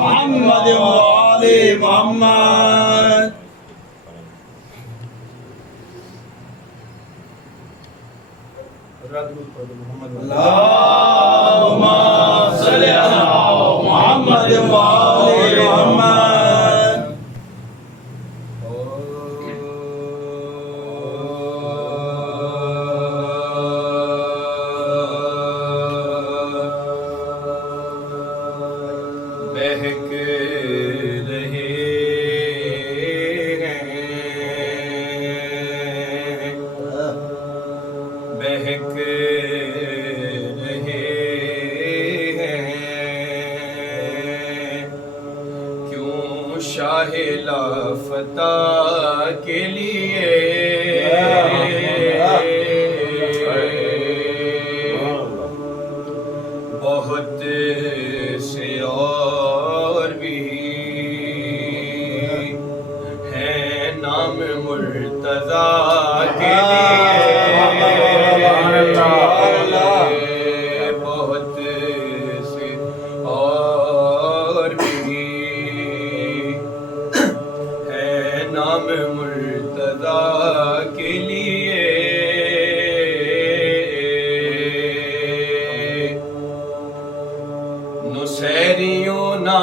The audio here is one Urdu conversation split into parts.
محمد وآل محمد اللهم صل على محمد وآل محمد بہک رہے ہیں بہک رہے ہیں کیوں شاہ لافتہ کے لیے بہت سے اور بھی ہیں نام مرتضیٰ کے لیے بہت سے اور بھی ہیں نام مرتضیٰ کے لیے نصیریوں نہ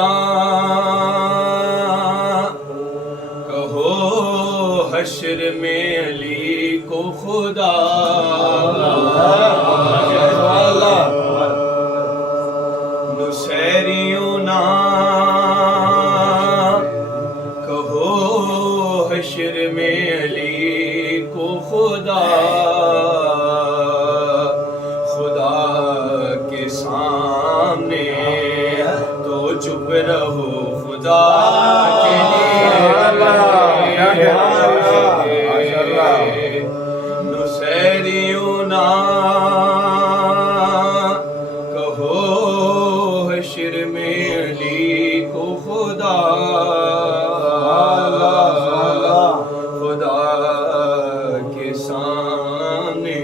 کہو حشر میں علی کو خدا نصیریوں نہ کہو حشر میں علی کو خدا خدا کے سامنے تو چپ رہو خدا کے لیے نصیریوں نہ کہو حشر میں علی کو خدا خدا کے سامنے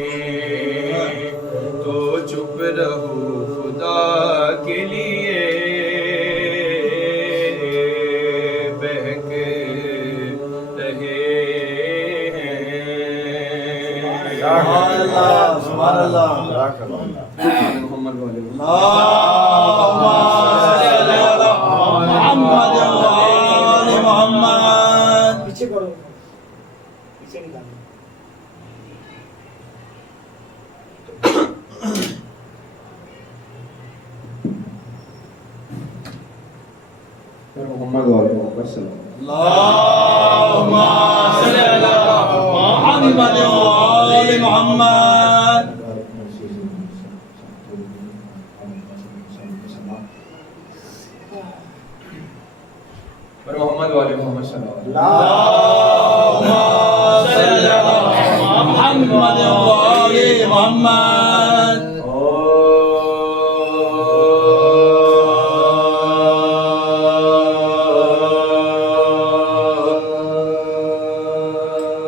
تو چپ رہو خدا کے لیے بہک رہے سبحان اللہ محمد اللهم صل على محمد وآل محمد پیچھے کرو پیچھے نکالو محمد وعلیہ السلام اللهم صل على محمد وآل محمد محمد وعلیہ محمد صلی اللہ اللهم صل على محمد وآل محمد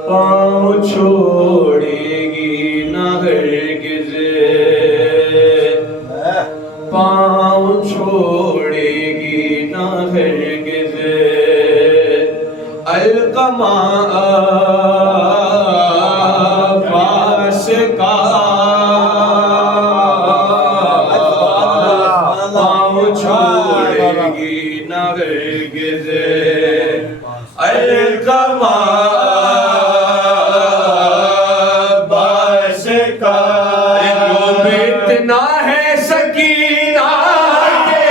پاؤں چھوڑے گی نہ ہرگز پاؤں چھوڑے گی نہ ہرگز القمہ عباس کا پاؤں چھوڑے گی نہ ہرگز القمہ اتنا ہے سکینہ کے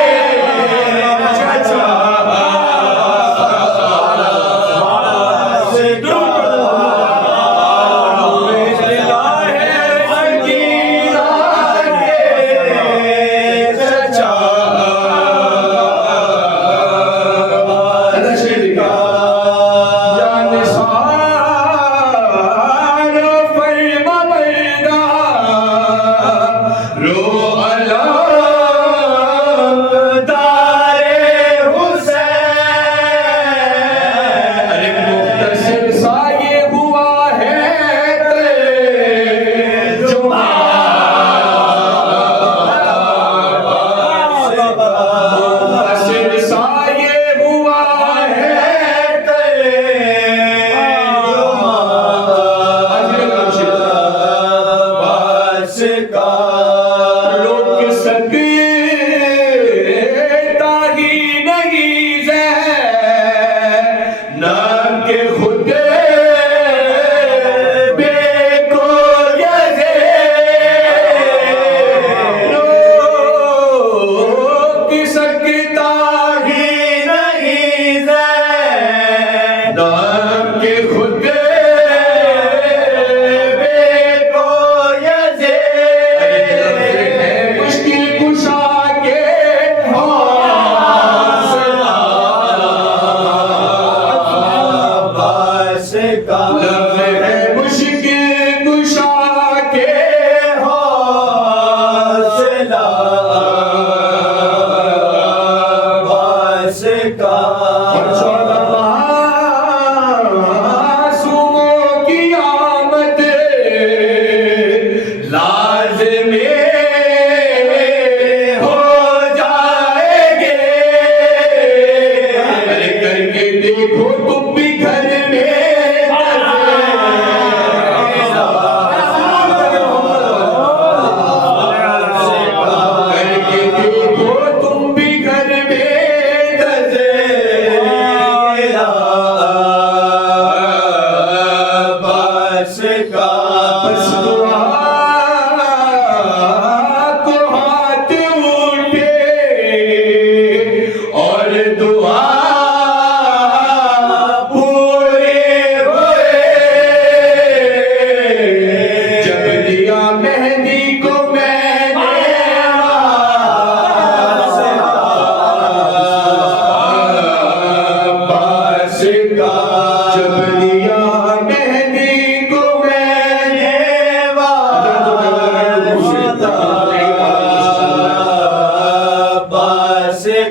چچا اتنا ہے سکینہ کے چچا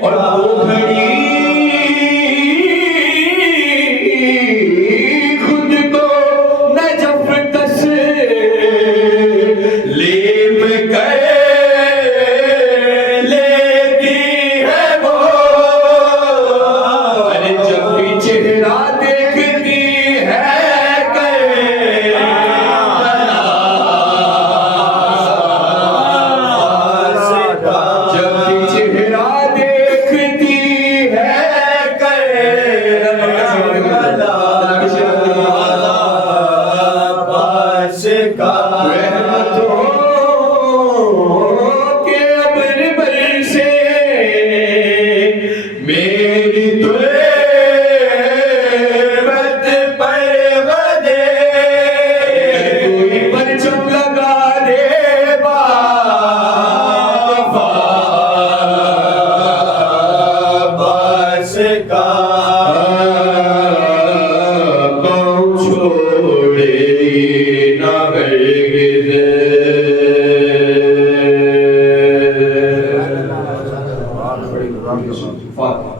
اور وہ گھڑی خود کو نجف کس لیپ کر لیتی ہے وہ، ارے جب بھی چہرہ دیکھتی ہے جب بھی چہرہ دیکھتی ہے میری تربت پرودے کوئی پرچم لگا دے باس کا پاؤں چھوڑے نہ ہرگز فاتحہ.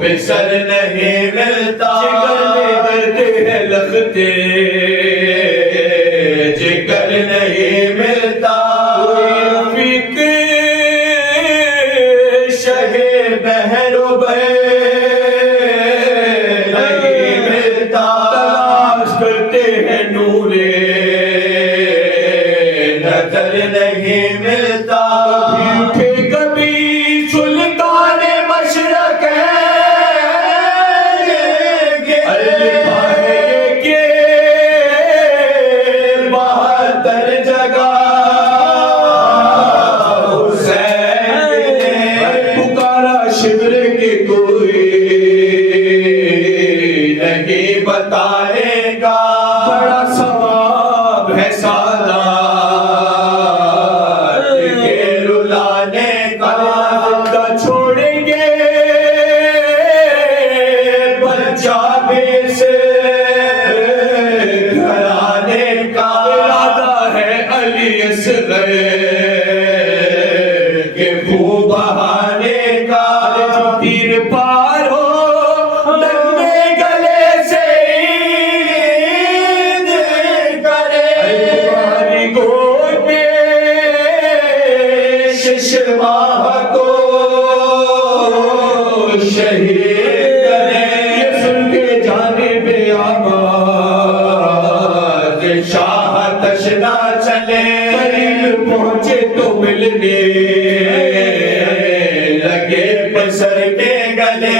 پسر نہیں ملتا لگتے جگر نہیں ملتا رفیق شہ بہروبے نہیں ملتا تلاش کرتے ہیں نورے نظر نہیں ملتا کبھی سلطان مشرق بتائے گا بڑا ثواب ہے سادات کے رلانے کا لگے پسر کے گلے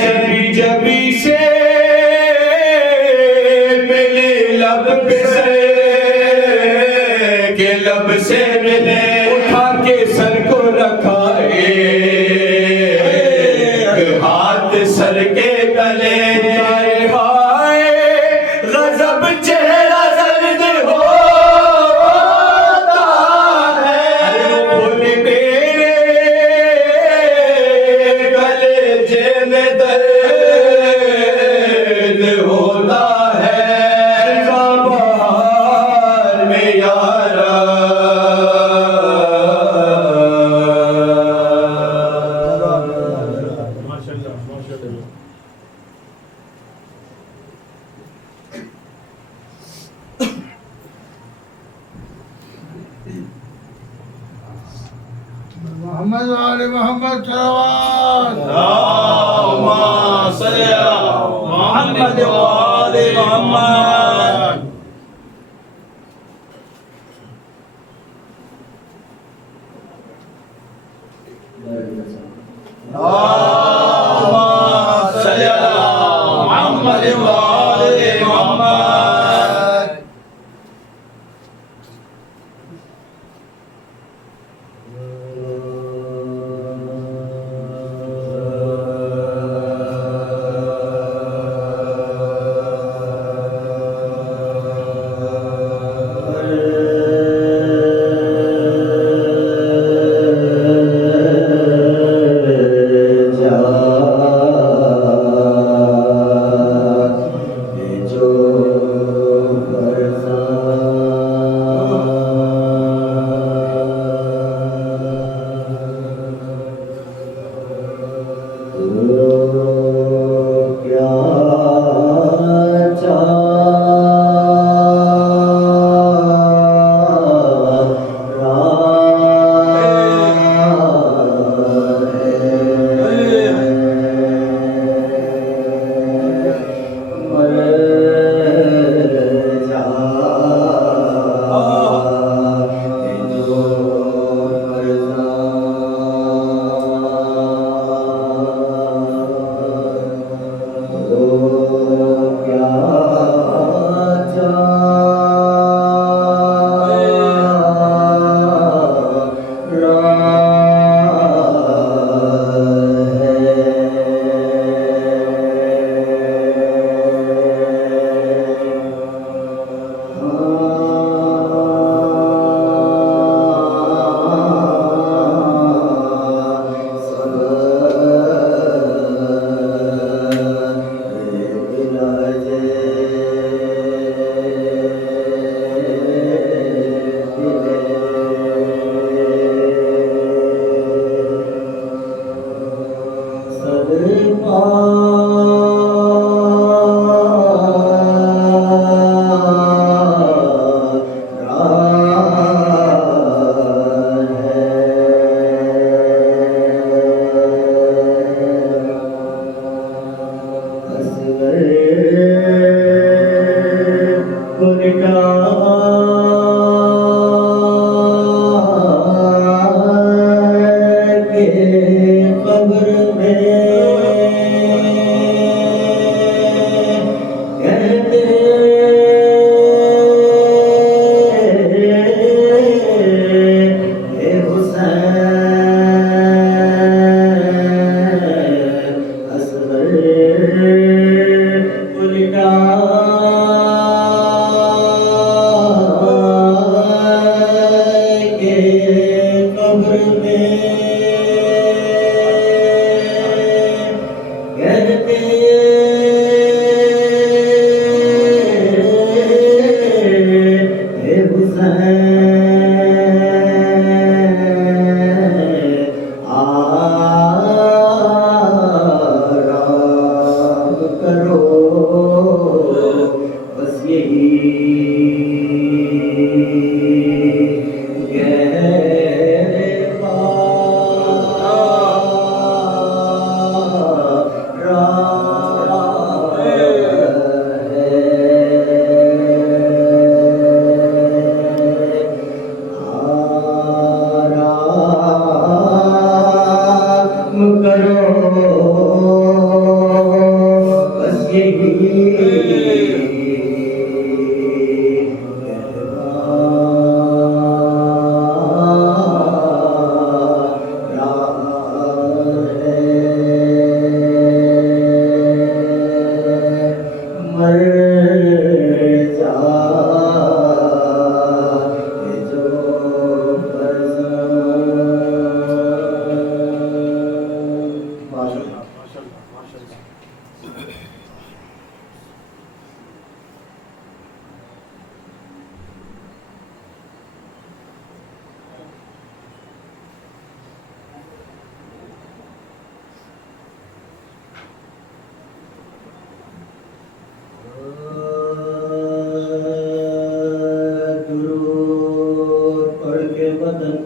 جبی جبی سے ملے لب پہ سے کہ لب سے ملے اٹھا کے سر کو رکھا ایک ہاتھ سر کے گلے ہائے ہائے غضب چہرہ زرد ہوتا ہے بھول میرے گلے جے میں درد ہوتا ہے بہار میں یارا محمد وآل محمد صلوات اللهم صل على محمد وآل محمد اللهم صل على محمد وآل محمد جا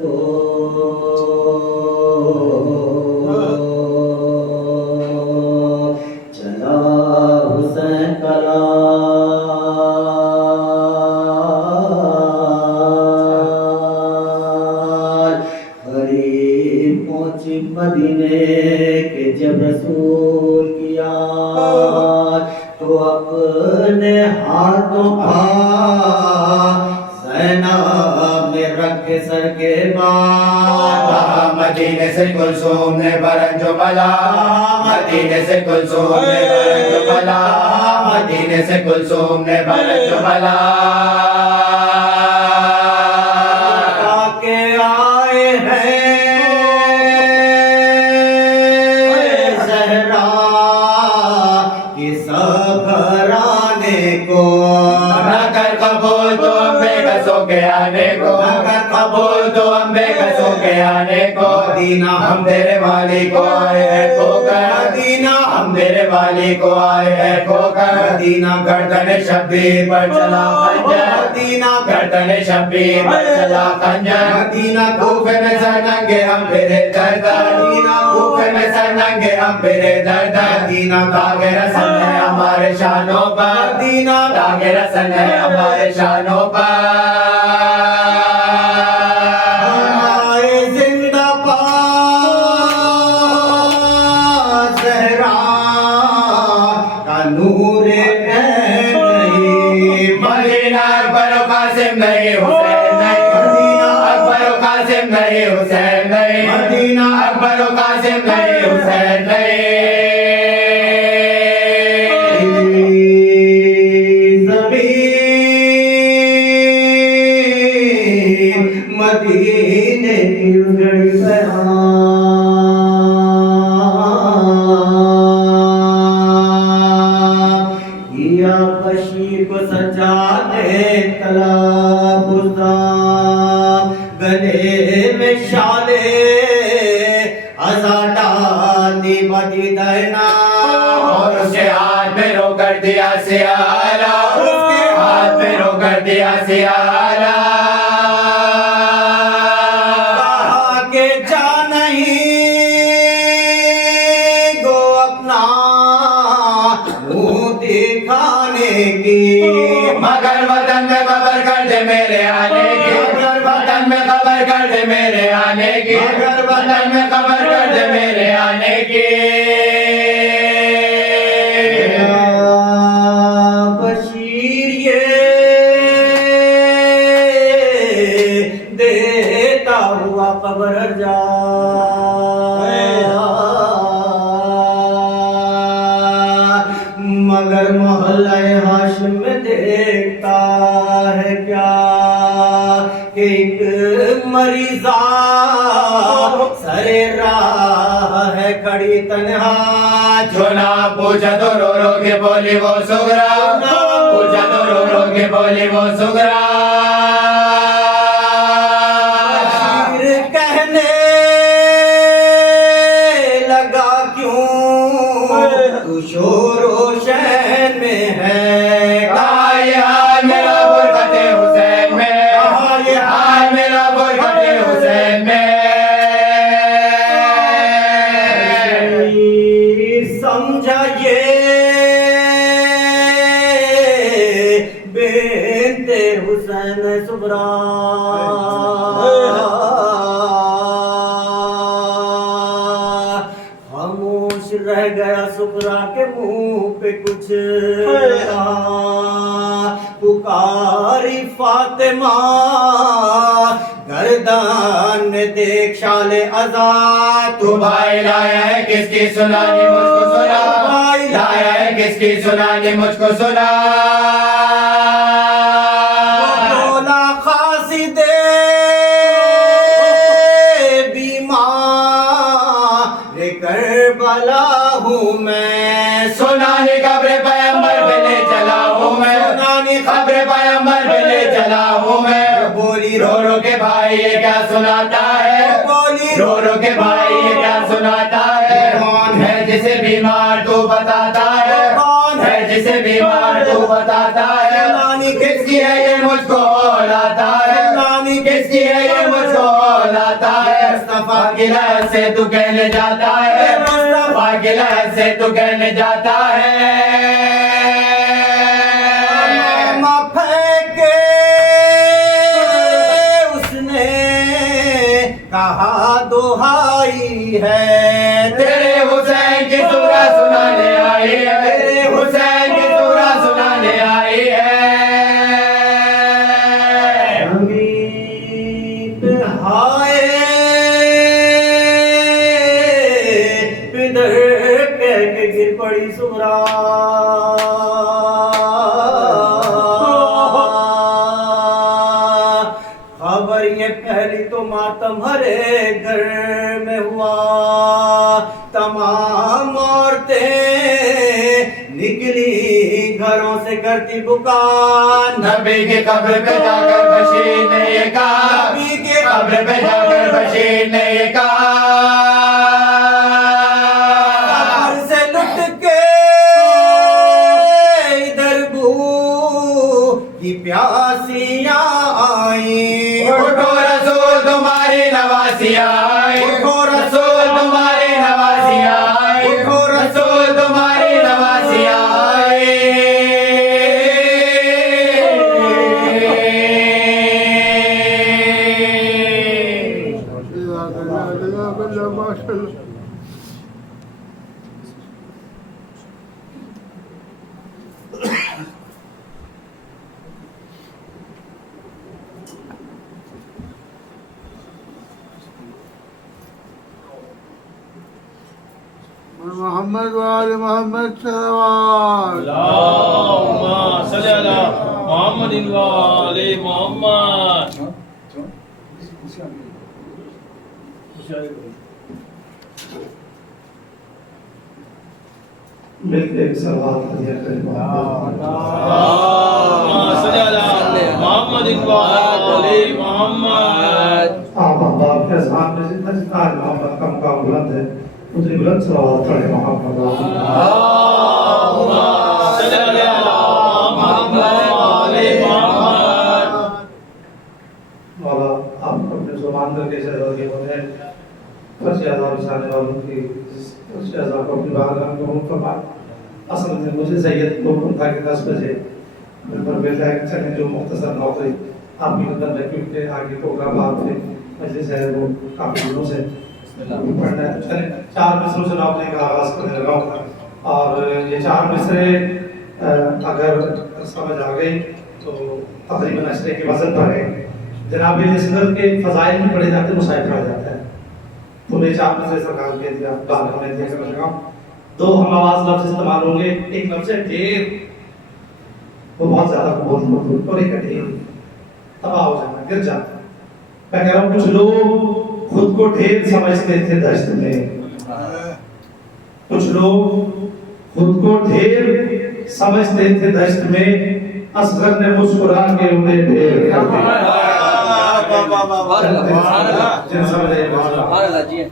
کو چلا حسین کا لال قریب پہنچی مدینے کے جب رسول کی یاد تو اپنے ہاتھوں زینب نے رکھے سر کے بال مدینے سے کلثوم نے برن جو بلا مدینے سے کلثوم نے برن جو بلا مدینے سے کلثوم نے برن جو بلا کے آئے ہیں زہرا کی سب گھرانے کو نہ کر قبول تو امبے گسوں کے آنے کو نہ کر قبول تو امبے گسوں کے آنے کو مدینہ ہم تیرے والی کو آئے ہیں کھوکر مدینہ ہم تیرے والی کو آئے ہیں کھوکر مدینہ گردن شبیر پر چلا خنجر مدینہ گردن شبیر پر چلا خنجر مدینہ کوفے میں سر ننگے ہم پھرے درد مدینہ کوفے میں سر ننگے ہم پھرے درد مدینہ داغ رسن ہے ہمارے شانوں پر مدینہ داغ رسن ہے ہمارے شانوں پر نہیں حسین نہیں مدینہ اکبر و قاسم نہیں حسین نہیں مدینہ اکبر و قاسم نہیں حسین نہیں زمین مدینے کی اجڑی یا بشیر کو سجانے تلا گلے میں شالے ازا ڈالی بجی دینا اور اس کے ہاتھ میں رو کر دیا سیالا اس کے ہاتھ میں رو کر دیا سیالا کہا کہ جا نہیں گو اپنا منہ دکھانے کی مگر وطن میں خبر کر دے میرے آنے کی مگر وطن میں خبر کر دے میرے آنے کی مگر وطن میں خبر کر دے میرے آنے کی بشیر یہ دیتا ہوا قبر جا مگر محلہ ہاشم میں دیکھتا ہے کیا کہ ایک مریضہ سر راہ ہے کھڑی تنہا جو نہ پوچھا تو رو رو کے بولی وہ سغرا پوچھا تو رو رو کے بولی وہ سغرا بشیر کہنے لگا کیوں تو شور و شہن میں ہے یہ حال میرا برکت حسین میں یہ حال میرا برکت حسین میں سمجھا یہ بنت حسین صبرا خاموش رہ گیا صبرا کے منہ پہ کچھ پکاری فاطمہ گردان میں دیکھ شال آزاد تو بھائی لایا ہے کس کی سنانی مجھ کو سنا بھائی لایا ہے کس کی سنانی مجھ کو سنا بولا خاصی دے بیمار کربلا ہوں میں سنانی قبر پیغمبر پہ لے چلا ہوں میں سنانی قبر پیغمبر پہ لے چلا ہوں میں بولی رو رو کے بھائی یہ کیا سناتا ہے بولی رو رو کے بھائی یہ کیا سناتا ہے کون ہے جسے بیمار تو بتاتا ہے کون ہے جسے بیمار تو بتاتا ہے نانی کس کی ہے یہ مجھ کو لاتا ہے نانی کس کی ہے یہ مجھ کو مصطفیٰ کی لہر سے تو کہنے جاتا ہے مصطفیٰ کی لہر سے تو کہنے جاتا ہے پھینکے اس نے کہا دہائی ہے تیرے حسین کی سورہ سنانے آئی ہے تیرے حسین کی سورہ سنانے آئی ہے امید ہائے پدر کہہ کے گر پڑی سورا خبر یہ پہلی تو ماتم ہرے گھر میں ہوا تمام عورتیں نکلی گھروں سے کرتی بکان نبی کی قبر پہ جا کر بشیر نے یہ کہا نبی کے قبر پہ جا کر بشیر نے یہ کہا قبر سے لٹ کے ادھر بو کی پیاسیاں آئیں اٹھو رسول تمہاری نوازیاں آئیں اٹھو رسول تمہاری نوازیاں آئیں اٹھو رسول تمہاری نوازیاں محمد وآل محمد صلوات اللهم صل على محمد وآل محمد ملتے ایک سوال حضرت اللهم صل على محمد وآل محمد آپ احباب کے اذہان میں جتنا جتنا محمد کا مقام بلند ہے اتنی بلند سوال پڑھے محمد اللهم صل على محمد وآل محمد مولا آپ اپنے زبان کر کے شہزادی ہوتے ہیں فرشی عذاب رسانے والوں کی فرشی عذاب کو اپنی بارگاہ میں قبول فرما اصل میں مجھے سید کو تھا کہ 10 بجے میں پر بیٹھا ہے چلیں جو مختصر نوکری آپ کی خدمت میں کیونکہ آگے پروگرام آپ کے مجلس ہے وہ کافی دنوں سے پڑھنا ہے چلیں 4 مصروں سے نوکری کا آغاز کرنے لگا ہوں اور یہ 4 مصرے اگر سمجھ آ گئی تو تقریباً اشرے کے وزن پر ہے جناب صدر کے فضائل بھی پڑھے جاتے ہیں مسائل پڑھا جاتا ہے تو میں 4 مصرے سرکار کے دیا بار ہمیں دیا کر لگا 2 ہم آواز لفظ استعمال ہوں گے ایک لفظ ہے ڈھیر وہ بہت زیادہ بہت مطلوب اور ایک ڈھیر تباہ ہو جانا گر جاتا میں کہہ رہا ہوں کچھ لوگ خود کو ڈھیر سمجھتے تھے دشت میں کچھ لوگ خود کو ڈھیر سمجھتے تھے دشت میں اصغر نے مسکرا کے انہیں ڈھیر کر دیا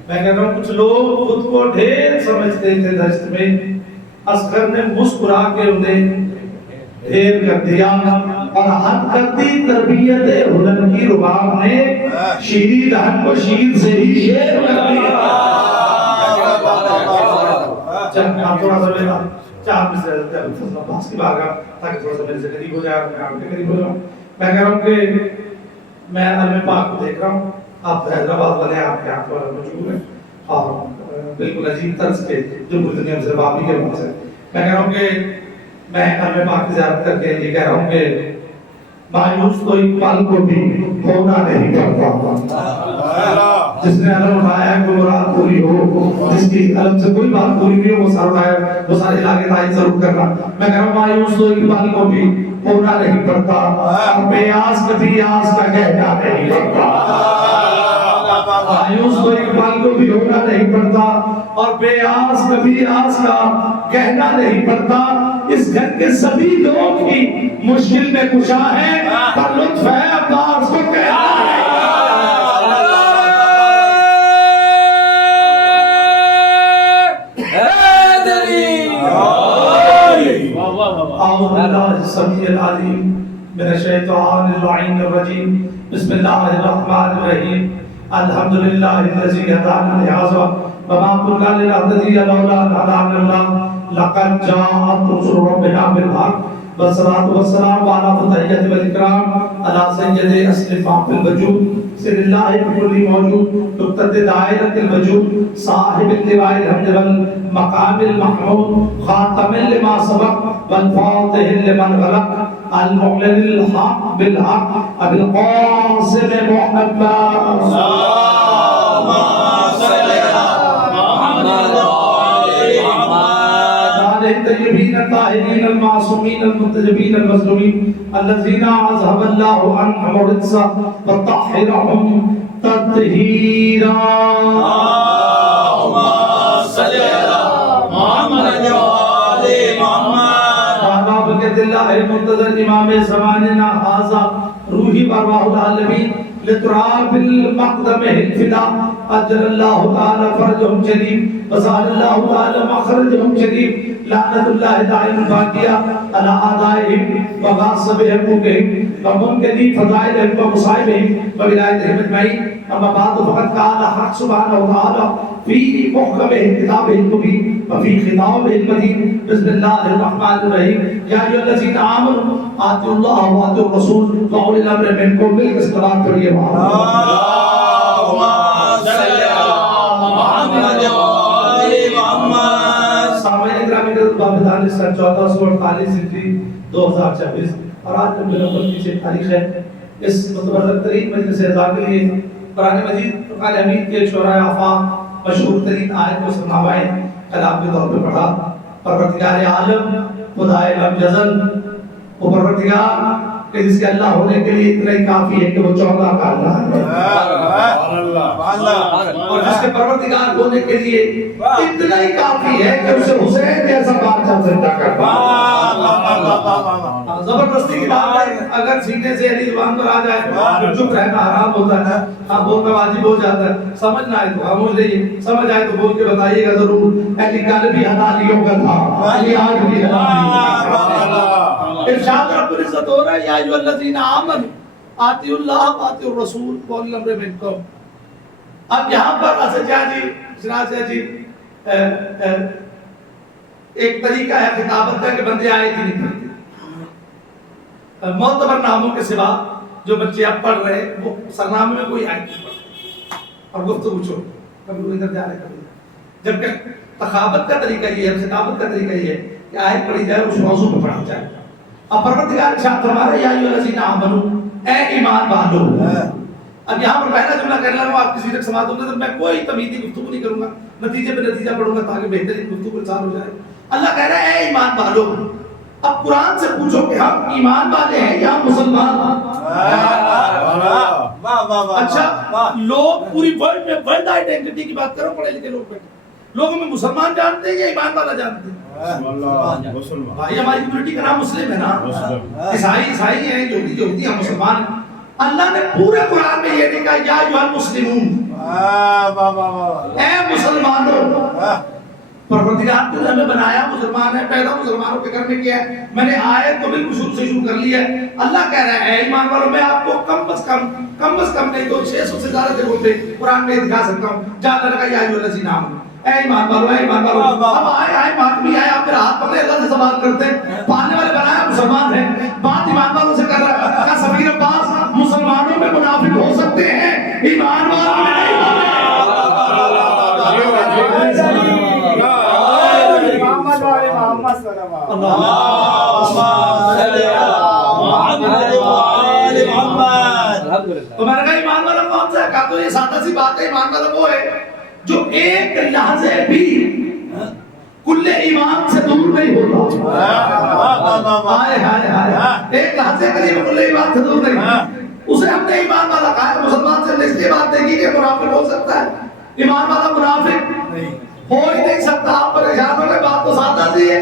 میں کہہ رہا ہوں کچھ لوگ خود کو ڈھیر سمجھتے تھے دشت میں اصغر نے مسکرا کے انہیں ڈھیر کر دیا اور حد کرتی تربیت ہنر کی رباب نے شیریں دہن کو شیر سے ہی شیر کر دیا آپ تھوڑا سا میرا 4 میں سے باس کی بارگاہ تاکہ تھوڑا سا میرے سے قریب ہو جائے میں آپ کے قریب ہو جاؤں میں کہہ رہا ہوں کہ میں علم پاک کو دیکھ رہا ہوں آپ حیدرآباد والے آپ کے ہاتھ والا موجود ہیں اور بالکل عجیب طرز کے جو دنیا سے باپی کے پاس ہے میں کہہ رہا ہوں کہ میں علم پاک کی زیارت کر کے یہ کہہ رہا ہوں کہ مایوس تو ایک پل کو بھی ہونا نہیں پڑتا جس نے علم اٹھایا ہے کوئی مراد پوری ہو جس کی علم سے کوئی بات پوری نہیں ہو وہ سر اٹھایا وہ سارے علاقے تائید ضرور کرنا میں کہہ رہا ہوں مایوس تو ایک پل کو بھی ہونا نہیں پڑتا اور بے آس کبھی آس کا کہنا نہیں پڑتا مایوس تو ایک پل کو بھی ہونا نہیں پڑتا اور بے آس کبھی آس کا کہنا نہیں پڑتا اس گھر کے سبھی لوگ ہی مشکل میں کشا ہے پر لطف ہے عباس کو کہنا ہے اعوذ باللہ السمیع العلیم من الشیطان اللعین الرجیم بسم اللہ الرحمن الرحیم الحمدللہ الذی ہدانا لہذا وما كنا لنهتدي لولا ان هدانا الله لقد جاءت رسل ربنا بالحق والصلاة والسلام على فتحية والإكرام على سيد أسلفاء في الوجود سر الله بكل موجود نقطة دائرة الوجود صاحب اللواء الحمد والمقام المحمود خاتم لما سبق والفاتح لمن غلق المعلن الحق بالحق أبي القاسم محمد الطيبين الطاهرين المعصومين المنتجبين المظلومين الذين أذهب الله عنهم الرجس وطهرهم تطهيرا اللهم صل على محمد وآل محمد بابا بقيت الله المنتظر إمام زماننا هذا روحي وارواح العالمين لتراب المقدم الفداء أجل الله تعالى فرجهم شريف وسأل الله تعالى مخرجهم شريف لعنة الله دائم باقية على أعدائهم وغاصب حقوقهم ومنكدي فضائلهم ومصائبهم وولايتهم أجمعين أما بعد فقد قال حق سبحانه وتعالى في محكم كتابه المبين وفي خطابه المتين بسم الله الرحمن الرحيم يا أيها الذين آمنوا آتوا الله وآتوا الرسول وأولي الأمر منكم بالإصلاح والإيمان اللهم صل على محمد وآل محمد سامعین گرامی بابدان سن 1448 ہجری 2024 اور آج جو نومبر کی 6 تاریخ ہے اس متبرک ترین مجلس اعزاز کے لیے قرآن مجید فرقان حمید کے شعراء آفاق مشہور ترین آیت کو سناوائیں کلام کے طور پہ پڑھا پروردگار عالم خدائے لم یزل وہ پروردگار کہ جس کے اللہ ہونے کے لیے اتنا ہی کافی ہے کہ وہ 14 کا اللہ ہے اور جس کے پروردگار ہونے کے لیے اتنا ہی کافی ہے کہ اسے حسین جیسا بادشاہ زندہ کر زبردستی کی بات ہے اگر سینے سے علی زبان پر آ جائے تو چپ رہنا حرام ہوتا ہے ہاں بولنا واجب ہو جاتا ہے سمجھنا ہے تو خاموش رہیے سمجھ آئے تو بول کے بتائیے گا ضرور علی کل بھی حلالیوں کا تھا علی آج بھی حلالیوں کا ارشاد رب العزت ہو رہا ہے یا ایھا الذین آمنوا آتیوا اللہ وآتیوا الرسول واولی الامر منکم اب یہاں پر اسجا جی سراج جی ایک طریقہ ہے خطابت کا کہ بندے آئے تھی نہیں پڑھتے معتبر ناموں کے سوا جو بچے اب پڑھ رہے وہ سرنامے میں کوئی آیت نہیں پڑھتے اور گفتگو چھوڑ کبھی وہ ادھر جا رہے کبھی جبکہ تخابت کا طریقہ یہ ہے خطابت کا طریقہ یہ ہے کہ آیت پڑھی جائے اس موضوع پہ پڑھا جائے اب پروردگار ارشاد فرما رہا ہے یا ایھا الذین آمنوا اے ایمان والو اب یہاں پر پہلا جملہ کہنے لگا آپ کسی تک سماعت ہوگا تو میں کوئی تمیزی گفتگو نہیں کروں گا نتیجے پہ نتیجہ پڑھوں گا تاکہ بہترین گفتگو انسان ہو جائے اللہ کہہ رہا ہے اے ایمان والو اب قرآن سے پوچھو کہ ہم ایمان والے ہیں یا مسلمان اچھا لوگ پوری ورلڈ میں ورلڈ آئیڈینٹی کی بات کرو پڑھے لکھے لوگ بیٹھے لوگ ہمیں مسلمان جانتے ہیں یا ایمان والا جانتے ہیں بھائی ہماری کمیونٹی کا نام مسلم ہے نا عیسائی ہیں یہودی ہیں مسلمان ہیں اللہ نے پورے قرآن میں یہ نہیں کہا یا ایھا المسلمون اے مسلمانوں پروردگار نے ہمیں بنایا مسلمان ہے پیدا مسلمانوں کے گھر میں کیا ہے میں نے آیت کو بالکل شروع سے شروع کر لی ہے اللہ کہہ رہا ہے اے ایمان والوں میں آپ کو کم از کم نہیں تو 600 سے زیادہ جگہوں پہ قرآن میں دکھا سکتا ہوں جہاں اللہ کا یا ایھا الذین آمنوا اے ایمان والو اب آئے بات بھی آئے آپ میرا ہاتھ پکڑے اللہ سے سوال کرتے ہیں پالنے والے بنایا مسلمان ہیں بات ایمان والوں سے کر رہا ہے کیا سفیر عباس مسلمانوں میں منافق ہو سکتے ہیں ایمان والوں میں نہیں تو میں نے کہا ایمان والا کون سا ہے کہا تو یہ سادہ سی بات ہے ایمان والا وہ ہے جو ایک لحظے بھی کل ایمان سے دور نہیں ہوتا ایک لحظے کے لیے کل ایمان سے دور نہیں اسے ہم نے ایمان والا کہا ہے مسلمان سے اس لیے بات نہیں کی کہ منافق ہو سکتا ہے ایمان والا منافق ہو ہی نہیں سکتا آپ پریشان ہو گئے بات تو سادہ سی ہے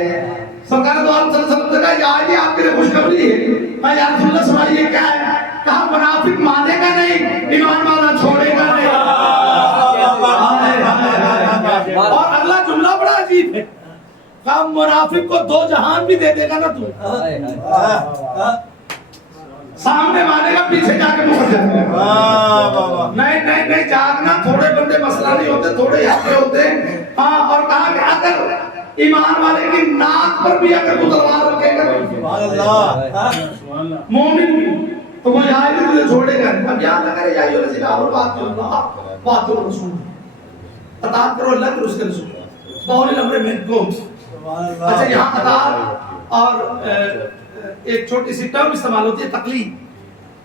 سرکار دو عالم صلی اللہ علیہ وسلم نے کہا یہ آئے آپ کے لیے خوشخبری ہے یا رسول اللہ سنائیے کیا ہے کہا منافق مانے گا نہیں ایمان والا چھوڑے گا نہیں اور اگلا جملہ بڑا عجیب ہے کہا منافق کو 2 جہان بھی دے دے گا نا تو سامنے والے کا پیچھے جا کے مکر جاتے ہیں. نہیں جاگنا تھوڑے بندے مسئلہ نہیں ہوتے, تھوڑے یہاں ہوتے ہیں. ہاں, اور کہا کہ اگر ایمان والے کی ناک پر بھی اگر تو تلوار رکھے گا مومن تو وہ یہاں ہی تجھے چھوڑے گا. اب یہاں لگا رہے یا رسول اللہ بات رسول اطاعت کرو اللہ کے اس کے رسول بہت الامر منکم. اچھا یہاں اطاعت اور ایک چھوٹی سی ٹرم استعمال ہوتی ہے تقلید.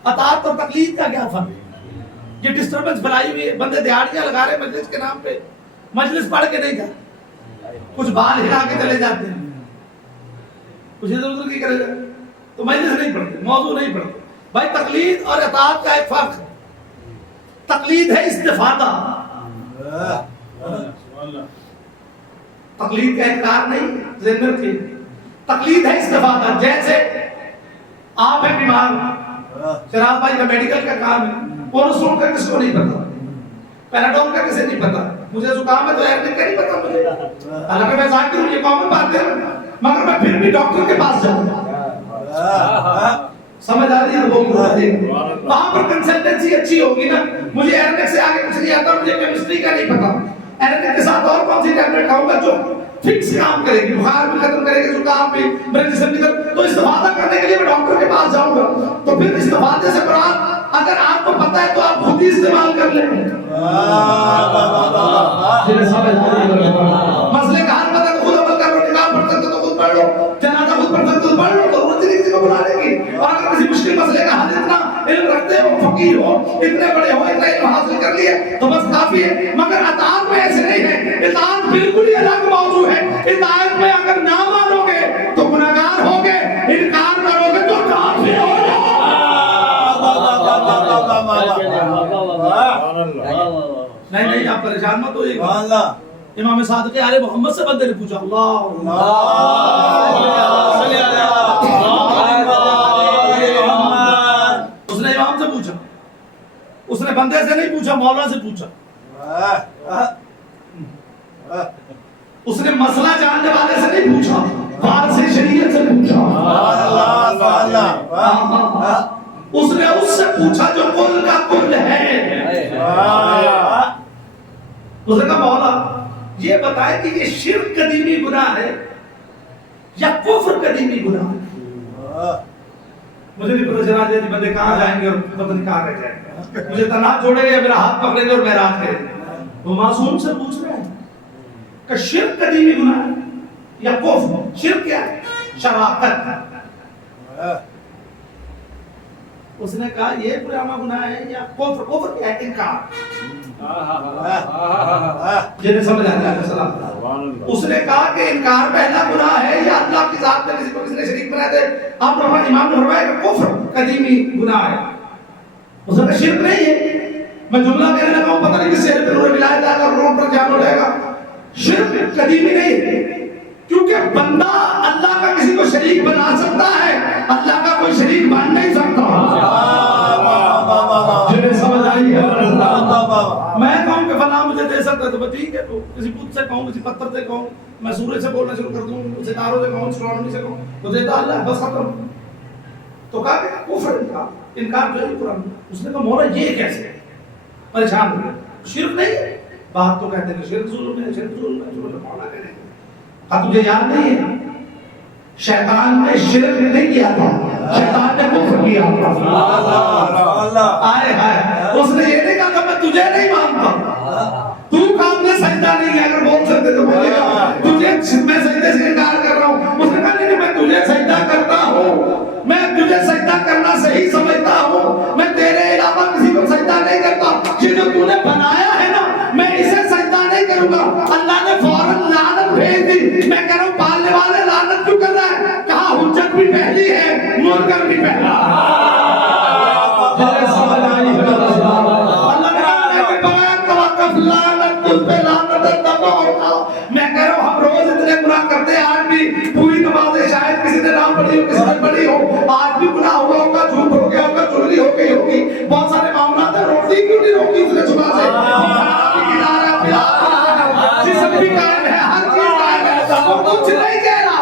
اطاعت اور تقلید کا کیا فرق؟ یہ ڈسٹربنس بنائی ہوئی ہے, بندے دیہڑیاں لگا رہے مجلس کے نام پہ, مجلس پڑھ کے نہیں جاتے, کچھ بال ہلا کے چلے جاتے ہیں, کچھ ادھر ادھر کی کرے جاتے, تو مجلس نہیں پڑھتے, موضوع نہیں پڑھتے. بھائی تقلید اور اطاعت کا ایک فرق ہے. تقلید ہے استفادہ, تقلید کا انکار نہیں, ذہن میں رکھیے. تقلید ہے استفادہ. جیسے آپ ہیں بیمار, شراب بھائی کا میڈیکل کا کام ہے, کورسون کا کس کو نہیں پتا, پیراڈول کا کسے نہیں پتا, مجھے زکام ہے تو ایرنک کا نہیں پتا مجھے, حالانکہ میں ذاکر ہوں, یہ کامن بات ہے, مگر میں پھر بھی ڈاکٹر کے پاس جاؤں گا. سمجھ آ رہی ہے وہ وہاں پر کنسلٹنسی اچھی ہوگی نا. مجھے ایرنک سے آگے کچھ نہیں آتا, مجھے کیمسٹری کا نہیں پتا, ایرنک کے ساتھ اور کون سی ٹیبلٹ کھاؤں گا جو فکس کام کرے گی, بخار بھی ختم کرے گی, زکام بھی, میرے جسم بھی. تو استفادہ کرنے کے لیے میں ڈاکٹر کے پاس جاؤں گا. تو پھر استفادے سے مراد اگر آپ کو پتہ ہے تو آپ خود ہی استعمال کر لیں. مسئلے کا حل پتہ تو خود عمل کر لو, نکاح پڑھ سکتے تو خود پڑھ لو, جنازہ خود پڑھ سکتے تو پڑھ لو, ضرورت نہیں کسی کو بلانے کی. اور اگر کسی مشکل مسئلے کا حل اتنا علم رکھتے ہو, فقیہ ہو, اتنے بڑے ہو, اتنا علم حاصل کر لیے تو بس کافی ہے. مگر اطاعت میں ایسے نہیں ہے, اطاعت بالکل ہی الگ موضوع ہے. اطاعت میں اگر نہ مانو گے تو گناہگار ہوگے, انکار کرو گے تو کافر ہو جاؤ. نہیں آپ پریشان مت ہوئیے گا. امام صادق آل محمد سے بندے نے پوچھا, اس نے امام سے پوچھا, اس نے بندے سے نہیں پوچھا, مولا سے پوچھا. اس نے مسئلہ جاننے والے سے نہیں پوچھا, وارث شریعت سے پوچھا. اس نے اس سے پوچھا جو کل کا کل ہے. اس نے کہا مولا یہ بتائے کہ یہ شرک قدیمی گناہ ہے یا کفر قدیمی گناہ ہے. مجھے نہیں پتہ چلا جی بندے کہاں جائیں گے اور پتہ نہیں کہاں رہ جائیں گے, مجھے تنہا چھوڑے گے, میرا ہاتھ پکڑیں گے اور معراج کریں گے. وہ معصوم سے پوچھ رہے ہیں کہ شرک قدیمی گناہ ہے یا کفر. شرک کیا ہے؟ شراکت. اس نے کہا یہ پرانا گناہ ہے یا کفر. کفر کیا ہے؟ انکار. جنہیں سمجھ آتا ہے سلام. اس نے کہا کہ انکار پہلا گناہ ہے یا اللہ کی ذات میں کسی کو کسی نے شریک بنا دے. آپ امام نے فرمایا کہ کفر قدیمی گناہ ہے. اس نے کہا شرک نہیں ہے. میں جملہ کہنے لگا ہوں, پتہ نہیں کس چہرے پہ نور ولایت آئے گا, روح پر جان ہو جائے گا. شرک قدیمی نہیں ہے کیونکہ بندہ اللہ کا کسی کو شریک بنا سکتا ہے, اللہ کا کوئی شریک بن نہیں سکتا. جنہیں سمجھ آئی ہے میں کہوں کہ فلاں مجھے دے سکتا ہے تو ٹھیک ہے, تو کسی بت سے کہوں, کسی پتھر سے کہوں, میں سورج سے بولنا شروع کر دوں, ستاروں سے کہوں, اسٹرانومی سے کہوں تو دیتا اللہ, بس ختم. تو کہا کہ کفر انکار جو ہے قرآن. اس نے کہا مولا یہ کیسے؟ پریشان ہو گیا. شرک نہیں ہے. بات تو کہتے ہیں شرک ظلم ہے, شرک ظلم ہے, ظلم مولا کہتے ہیں. کہا تجھے یاد نہیں ہے شیطان نے شرک نہیں کیا تھا, شیطان نے کفر کیا تھا. آئے ہائے, اس نے یہ نہیں کہا کہ میں تجھے نہیں مانتا, تو کام نے سجدہ نہیں کیا. اگر بول سکتے تو بولے گا تجھے میں سجدے سے انکار کر رہا ہوں. اس نے کہا نہیں میں تجھے سجدہ کرتا ہوں, میں تجھے سجدہ کرنا صحیح سمجھتا ہوں, میں تیرے علاوہ کسی کو سجدہ نہیں کرتا. یہ جو تو نے بنایا ہے نا میں اسے سجدہ نہیں کروں گا. اللہ نے فوراً لعنت بھیج دی. میں کہہ رہا ہوں پالنے والے لعنت کیوں کر رہا ہے؟ کہا حجت بھی پہلی ہے, منکر بھی پہلا. اللہ نے کہا کہ بغیر توقف لعنت تجھ پہ لعنت ہے. میں کہہ رہا ہوں ہم روز اتنے گناہ کرتے ہیں, آج بھی پوری نمازیں شاید کسی نے نام پڑھی ہو, کسی نے پڑھی ہو, آج بھی گناہ ہوا ہوگا, جھوٹ ہو گیا ہوگا, چغلی ہو گئی ہوگی, بہت سارے معاملات ہیں. روٹی کیوں نہیں روکی اس نے صبح سے؟ جسم بھی قائم ہے, ہر چیز قائم ہے, وہ کچھ نہیں کہہ رہا.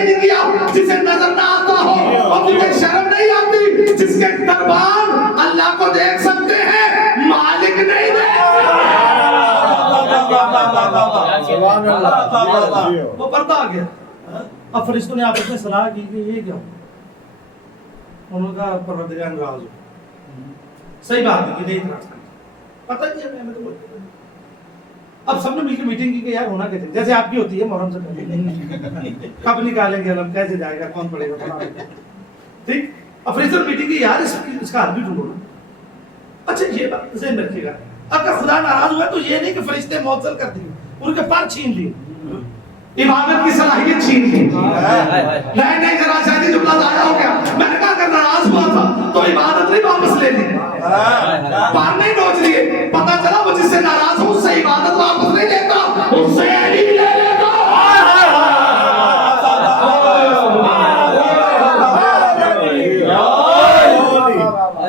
یہ نہیں کیا جسے نظر نہ آتا ہو، اور تجھے شرم نہیں آتی جس کے دربان اللہ کو دیکھ سکتے ہیں مالک نہیں دیکھتے. وہ پردہ آ گیا. اب فرشتوں نے آپس میں صلاح کی کہ یہ کیا؟ انہوں نے کہا پروردگار ناراض ہو. صحیح بات ہے کہ نہیں اعتراض کرنا، پتہ نہیں ہے میں تو بولتا ہوں. اب سب نے مل کے میٹنگ کی کہ یار ہونا کیسے، جیسے آپ کی ہوتی ہے محرم سے پہلے کب نکالیں گے ہم، کیسے جائے گا، کون پڑے گا، ٹھیک. اب فرشتوں نے میٹنگ کی یار اس کا حل بھی ڈھونڈو نا. اچھا یہ بات ذہن میں رکھیے گا، اگر خدا ناراض ہوا تو یہ نہیں کہ فرشتے معطل کر دیے، ان کے پر چھین لیے، عبادت کی صلاحیت چھین لی. نہیں ذرا شاید یہ جملہ ضائع ہو گیا. میں نے کہا اگر ناراض ہوا تھا تو عبادت نہیں واپس لے لی، پار نہیں نوچ لیے. پتا چلا وہ جس سے ناراض ہو اس سے عبادت واپس نہیں لیتا، اس سے علی لے لیتا.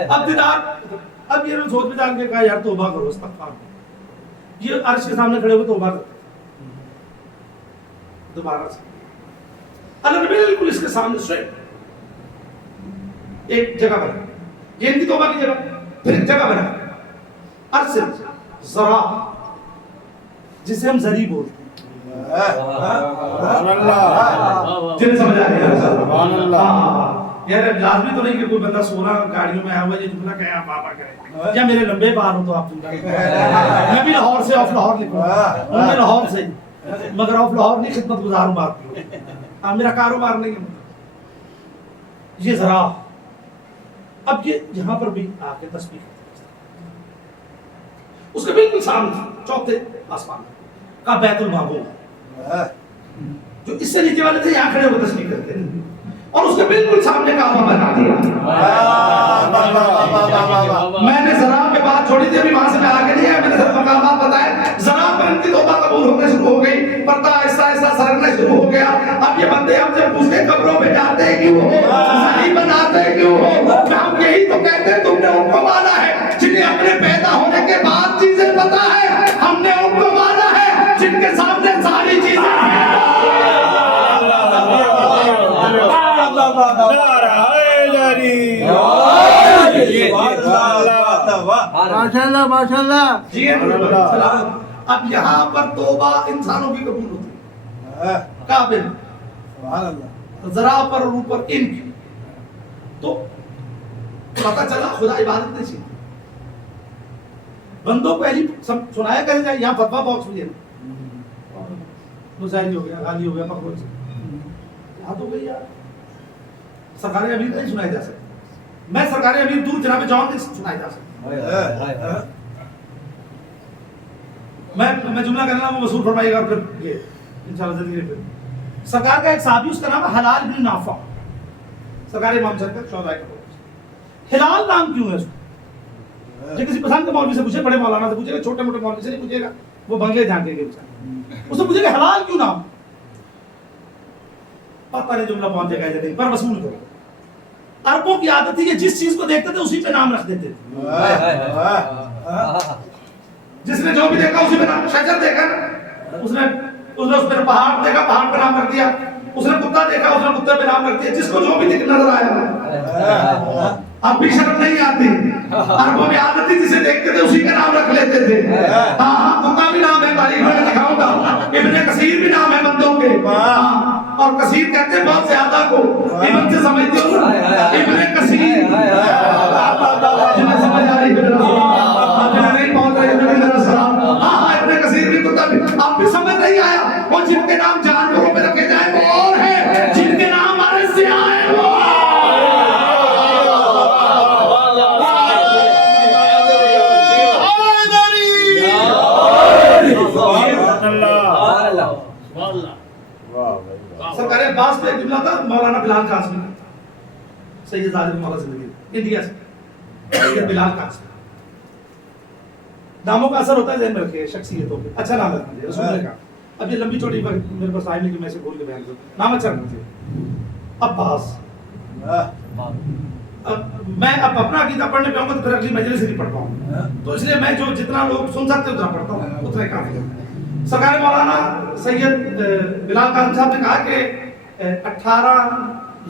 اب دیدار، اب یہ سوچ میں جان کے کہا یار توبہ کرو، استغفار کرو. یہ عرش کے سامنے کھڑے ہوئے توبہ کرتے دوبارہ سے. اللہ نے بالکل اس کے سامنے سوئے ایک جگہ بنا، یہ ان کی توبہ کی جگہ، پھر ایک جگہ بنا عرش سے ذرا، جسے ہم ذری بولتے ہیں. جنہیں سمجھ آ گیا یار لازمی تو نہیں کہ کوئی بندہ 16 گاڑیوں میں آیا ہوا ہے یہ جملہ کہیں آپ آبا کریں، یا میرے لمبے بال ہو تو آپ جملہ کہیں. میں بھی لاہور سے، آف لاہور لکھوں، میں لاہور سے، مگر آف لاہور نہیں، خدمت گزار ہوں بات کی. میرا کاروبار نہیں ہے. یہ ذرا اب یہ یہاں پر بھی آ کے تسبیح اس کے بالکل سامنے چوتھے آسمان کا بیت المعمور، جو اس سے نیچے والے تھے یہاں کھڑے ہو کے تسبیح کرتے ہیں، اور اس کے بالکل سامنے کعبہ بنا دیا. میں نے ذرا پہ بات چھوڑی تھی، ابھی وہاں سے میں آگے نہیں آیا، میں نے صرف مقامات بتائے. ذرا پر ان کی توبہ قبول ہونے شروع ہو گئی، پردہ آہستہ آہستہ سرکنا شروع ہو گیا. اب یہ بندے ہم سے پوچھتے قبروں پہ جاتے کیوں ہو، صحیح بناتے کیوں ہو؟ ہم یہی تو کہتے ہیں تم نے ان کو مانا ہے جنہیں اپنے پیدا ہونے کے بعد چیزیں پتا ہے، ہم نے ان کو مانا ہے جن کے سامنے ساری چیزیں. ماشاءاللہ ماشاءاللہ. اب یہاں پر توبہ انسانوں کی قبول ہوتی ہے، قابل ذرا پر اور اوپر ان کی. تو پتہ چلا خدا عبادت نہیں چاہیے. بندوں کو ایسی سنایا کرے جائے، یہاں فتویٰ باکس بھی ہے، مظاہری ہو گیا، غالی ہو گیا، پکڑ سے یاد ہو گئی یار. سرکار امیر نہیں سنائی جا سکتی. میں سرکار امیر دور جناب جان نہیں سنائی جا سکتی. میں جملہ کرنا وہ وصول فرمائیے گا. پھر یہ انشاءاللہ زندگی پہ سرکار کا ایک صحابی، اس کا نام ہے حلال بن نافع. سرکار امام صاحب کا 14 کا ہلال نام کیوں ہے اس کو؟ جو کسی پسند کے مولوی سے پوچھے، بڑے مولانا سے پوچھے گا، چھوٹے موٹے مولوی سے نہیں پوچھے گا، وہ بنگلے جھانکیں گے. اس سے پوچھے گا حلال کیوں نام؟ پتہ نہیں جملہ پہنچے گا یا نہیں، پر وصول کرو. عربوں کی عادت تھی کہ جس چیز کو دیکھتے تھے اسی پہ نام رکھ دیتے تھے. جس نے جو بھی دیکھا اسی پہ نام. شجر دیکھا نا، اس نے اس پہ پہاڑ دیکھا، پہاڑ پہ نام رکھ دیا. اس نے کتا دیکھا، اس نے کتے پہ نام رکھ دیا. جس کو جو بھی نظر آیا. اب بھی شرم نہیں آتی. عربوں میں عادت تھی جسے دیکھتے تھے اسی کا نام رکھ لیتے تھے. ہاں کتا بھی نام ہے، تاریخ میں دکھاؤں گا. ابن کثیر بھی نام ہے بندوں کے، اور کثیر کہتے ہیں بہت زیادہ کو. ابن سے سمجھتے ہو ابن کثیر. جنہیں سمجھ آ رہی ہے نہیں پہنچ رہی ہے میرا سلام. ہاں ابن کثیر بھی کتا بھی. آپ بھی سمجھ نہیں آیا. وہ جن کے نام جانوروں پہ رکھے جائیں وہ اور ہیں، جن کے نام عرض سے آئے وہ. سرکار عباس پہ ایک جملہ تھا، مولانا بلال قاسمی، سید ظالم مولا زندگی انڈیا سے، سید بلال قاسمی. ناموں کا اثر ہوتا ہے ذہن میں رکھیے، شخصیتوں پہ. اچھا نام رکھ دیجیے رسول نے کہا. اب یہ لمبی چوڑی میرے پاس ٹائم نہیں کہ میں اسے بول کے بیان کروں. نام اچھا رکھ دیجیے عباس. میں اب اپنا عقیدہ پڑھنے پہ آؤں گا تو پھر اگلی مجلس سے نہیں پڑھ پاؤں، تو اس لیے میں جو جتنا لوگ سن سکتے اتنا پڑھتا ہوں، اتنا ہی کافی ہے. سرکار مولانا سید بلال قاسم صاحب نے کہا کہ 18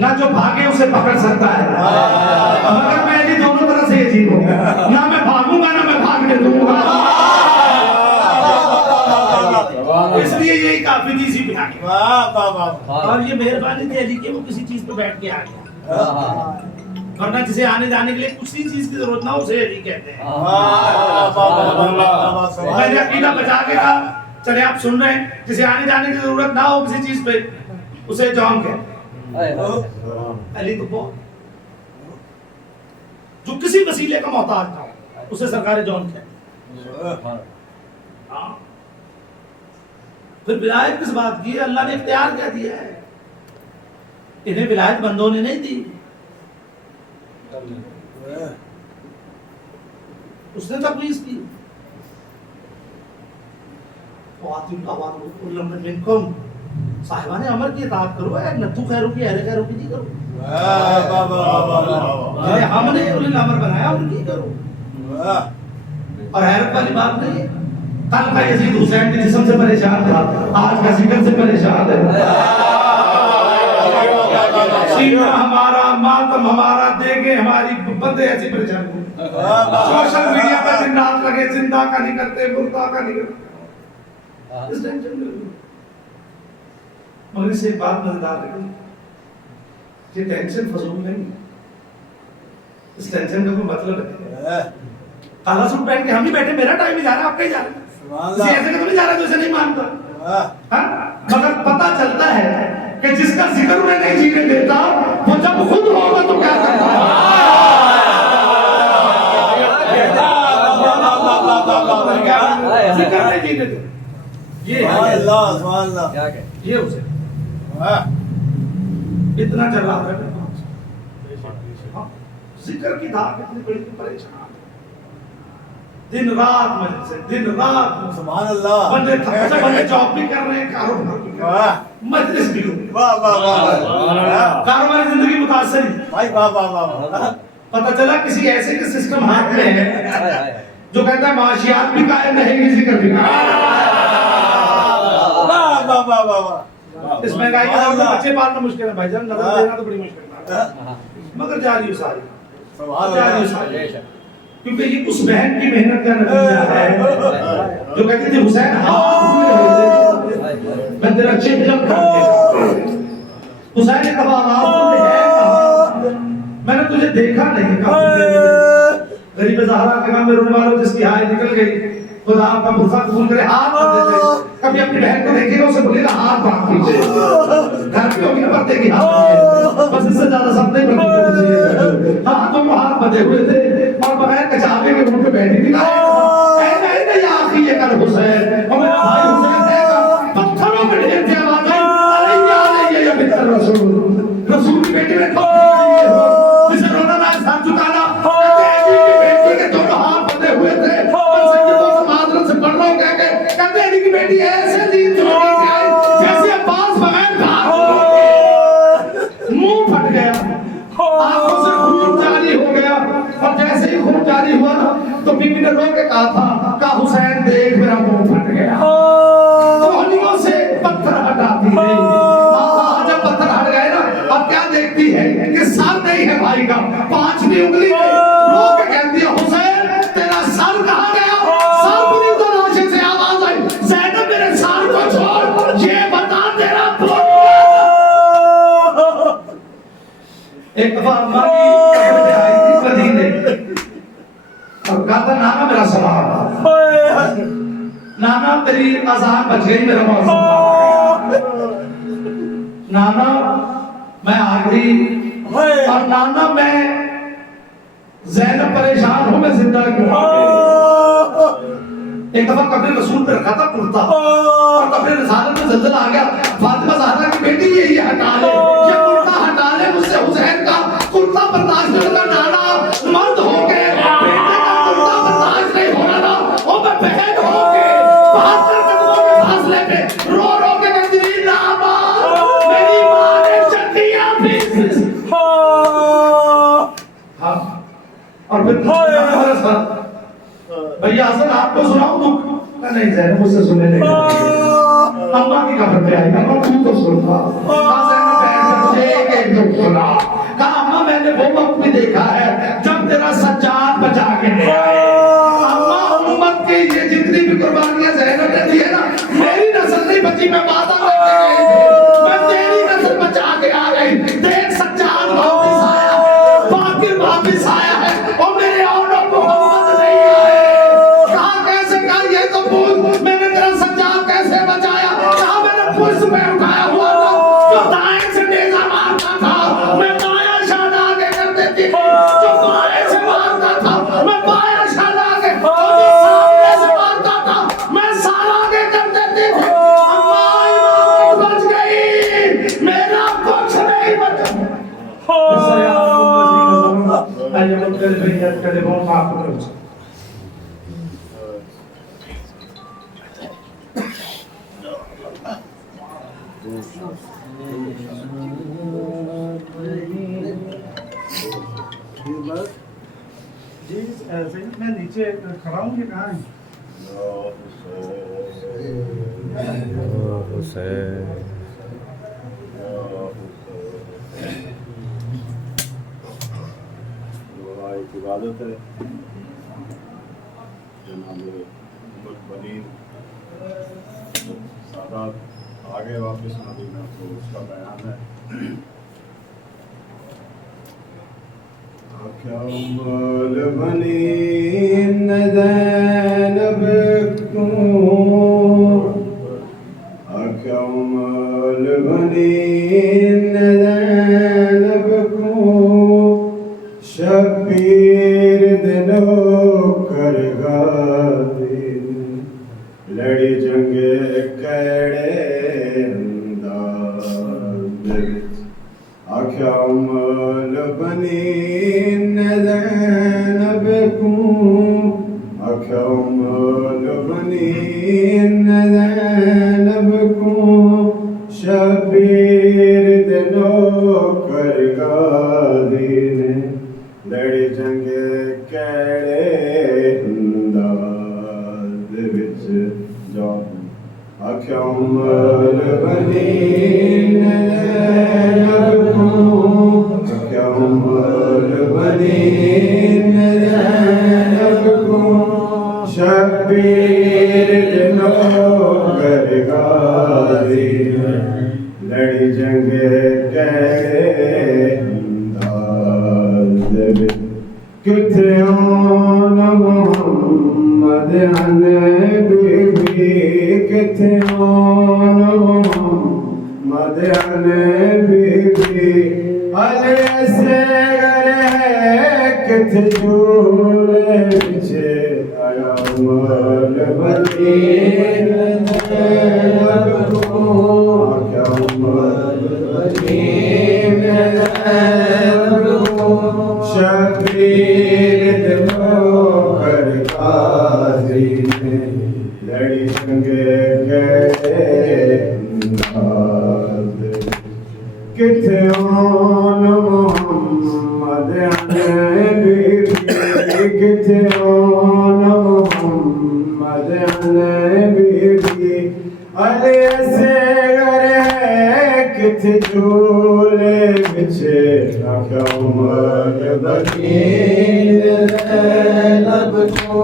نہ جو بھاگے اسے پکڑ سکتا ہے، مگر میں علی دونوں طرح سے عجیب ہوں، نہ میں بھاگوں گا نہ میں بھاگنے دوں گا، اس لیے یہی کافی تھی اسی پہ آ گیا۔ اور یہ مہربانی تھی علی کی، وہ کسی چیز پہ بیٹھ کے آ گیا، ورنہ جسے آنے جانے کے لیے کسی چیز کی ضرورت نہ ہو اسے علی کہتے ہیں۔ میں نے عقیدہ بچا کے کہا چلے آپ سن رہے ہیں، جسے آنے جانے کی ضرورت نہ ہو کسی چیز پہ اسے جان کہتے ہیں۔ علی تو بہت جو کسی وسیلے کا محتاج تھا اسے سرکار جان کہتے ہیں۔ پھر ولایت کس بات کی ہے؟ اللہ نے اختیار کیا دیا ہے، انہیں ولایت بندوں نے نہیں دی، اس نے تقویض کی۔ صاحبان امر کی اطاعت کرو، نتھو خیروں کی اہل خیروں کی نہیں کرو، ہم نے اولی الامر بنایا ان کی کرو۔ اور حیرت والی بات نہیں ہے، کل کا یزید حسین کے جسم سے پریشان تھا، آج کا ذکر سے پریشان ہے۔ سینہ ہمارا، ماتم ہمارا، دیکھیں ہماری بندے ایسی پریشان ہوئے، سوشل میڈیا پر دن رات لگے، زندہ کا نہیں کرتے، مردہ کا نہیں کرتے، اس ٹینشن میں ہوئے۔ مگر اس سے ایک بات مزیدار رکھیں، یہ ٹینشن فضول نہیں، اس ٹینشن کا کوئی مطلب ہے۔ کالا سوٹ پہن کے ہم نہیں بیٹھے، میرا ٹائم ہی جا رہا ہے، آپ کہیں جا رہے ہیں، کسی ایسے کہ تو نہیں جا رہا جو اسے نہیں مانتا، مگر پتہ چلتا ہے کہ جس کا ذکر انہیں نہیں جینے دیتا وہ جب خود ہوگا تو کیا کرتا ہے۔ ذکر نہیں جینے دیتا، یہ اسے اتنا چل رہا ہے، ذکر کی دھاک اتنی بڑی پریشان، دن رات مجلس سے، دن رات سبحان اللہ، بندے تھک بندے جاب بھی کر رہے ہیں، کاروبار بھی کر رہے ہیں، مجلس بھی ہو کاروباری زندگی متاثر ہی۔ پتہ چلا کسی ایسے کے سسٹم ہاتھ میں ہے جو کہتا ہے معاشیات بھی قائم رہے گی، ذکر بھی اس مہنگائی کے دور میں بچے پالنا مشکل ہے بھائی جان، نظر دینا تو بڑی مشکل ہے، مگر جاری ساری جاری ساری، کیونکہ یہ اس بہن کی محنت کا نتیجہ ہے جو کہتی تھی حسین میں تیرا چہرہ حسین نے کہا میں نے تجھے دیکھا نہیں، غریب زہرا کے نام میں رونے والوں جس کی ہائے نکل گئی، خدا آپ کا برفہ قبول کرے، ہاتھ بڑھ دیتے، کبھی اپنی بہن کو دیکھے گا اسے بولے گا ہاتھ بڑھ دیجئے، گھر پہ ہوگی نا پردے کی ہاتھ، بس اس سے زیادہ سب نہیں بڑھ دیجئے، ہاتھوں کو ہاتھ بدے ہوئے تھے اور بغیر کچابے کے ان پہ بیٹھی تھی، اے یا آخی یہ کر حسین، اور میرا بھائی حسین دے گا، پتھروں کے ڈھیر سے آواز آئی، علیہ علیہ یا بنت رسول، رسول کی بیٹی میں کھو جسے رونا نہ ساتھ چکانا، کہتے ہیں بیٹی کے دونوں ہاتھ بدے ہوئے تھے، کہتے ہیں کہ بیٹی ایسے دین چلوگی سے آئی جیسے عباس بغیر منہ پھٹ گیا، آنکھوں سے خون جاری ہو گیا، اور جیسے ہی خون جاری ہوا نا تو بی بی نے رو کے کہا تھا کہ حسین دیکھ میرا منہ پھٹ گیا، کوہنیوں سے پتھر ہٹاتی ہے، جب پتھر ہٹ گئے نا اب کیا دیکھتی ہے کہ سر نہیں ہے بھائی کا، 5ویں انگلی میں رو کے کہتی ہے حسین تیرا سر کہاں گیا، سر پوری تو لاشے سے آواز آئی، زینب میرے سر کو چھوڑ یہ بتا تیرا ایک دفعہ اماں کی قبر پہ آئی تھی مدینے اور کہا تھا نانا میرا سلام، نانا تیری اذان بچ گئی میرا موضوع، نانا میں آ گئی اور نانا میں زینب پریشان ہوں میں زندہ کیوں آ گئی۔ ایک دفعہ قبر رسول پہ رکھا تھا کرتا اور قبر رسالت میں زلزلہ آ گیا، فاطمہ زہرا کی بیٹی یہ ہٹا لے، یہ کرتا ہٹا لے مجھ سے حسین کا کرتا برداشت نہیں ہوگا، نانا مرد ہو کے بیٹے کا کرتا برداشت نہیں ہونا نا، اور میں بہن ہو کے 72 قدموں کے فاصلے پہ رو رو کے کہتی تھی ناما میری ماں نے چٹیاں پیس، اور پھر بھئی حسن آپ کو سناؤں تو نہیں زینب مجھ سے سننے نہیں، اماں کی قبر پہ آئی، اماں تو سنتا، دیکھ کے دل کھلا. کہا اماں میں نے وہ وقت بھی دیکھا ہے جب تیرا سجاد بچا کے لے آئے. اماں امت کی یہ جتنی بھی قربانیاں زینب نے دی ہے نا, میری نسل نہیں بچی, میں وعدہ کر کے گئی تھی, میں تیری نسل بچا کے آ گئی. دیکھ سجاد واپس آیا, باقر واپس آیا ہے, اور میرے اولوں محمد نہیں آئے. کہا کیسے, کہا یہ تو پوچھ میں نے تیرا سجاد کیسے بچایا. کہا میں نے پوچھ میں اٹھایا ہوا تھا جو دائیں سے نیزہ مارتا تھا میں بایاں شان آگے کر دیتی تھی, جو بائیں سے مارتا تھا میں بایاں شان آگے, اور جو سامنے سے مارتا تھا میں سال آگے کر دیتی تھی. اماں امام بچ گئی, میرا کچھ نہیں بچا. آئیے مجھے بیعت کرے وہ معاف کرو. جی ایسے ہی میں نیچے کھڑا ہوں, یہ کہاں ہے؟ ایک عبادت ہے جناب عمر بنی سادات آگے واپس مدینہ, تو اس کا بیان ہے. کیا عمر بنی زینب کو, کیا عمر بنی زینب کو, شبیر دلو کر گاتی لڑی جنگ کیڑے انداز وچ. آکھیا عمر بنی زینب کو, آکھیا عمر بنی زینب کو, شبیر دلو کر گاتی لڑی جنگ کیڑے انداز وچ جاؤ. آکھیا عمر بنی زینب کو, آکھیا عمر بنی زینب کو, شبیر دلو کر گاتی لڑی جنگ کیڑے انداز وچ. کتھے آن محمد بی بی, کتھے آن محمد بی بی, علی سے گرے کتھے جھولے پیچھے آیا عمر بنی زینب کو, آکھیا عمر بنی زینب کو, شبیر دلو کر غازی لڑی جنگ کیڑے انداز. کتھے آن محمد بی بی, کتھے آن محمد بی بی, علی سے گرے کتھے جھولے پیچھے آکھیا عمر بنی زینب کو,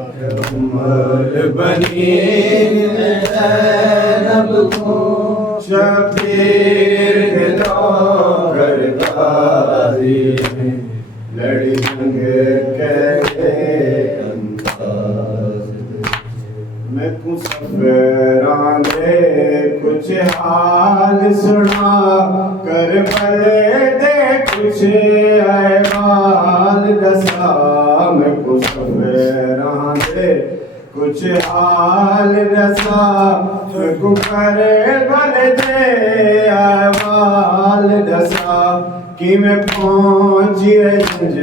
آکھیا عمر بنی زینب کو, شبیر دلو کر غازی لڑی جنگ کیڑے انداز. میں کو سفراں دے کچھ حال سنا, کربلے دے کچھ احوال دسا. میں کو سفراں دے کچھ حال دسا, میں کو کربلے دے احوال دسا. کہ میں پہنچی رنج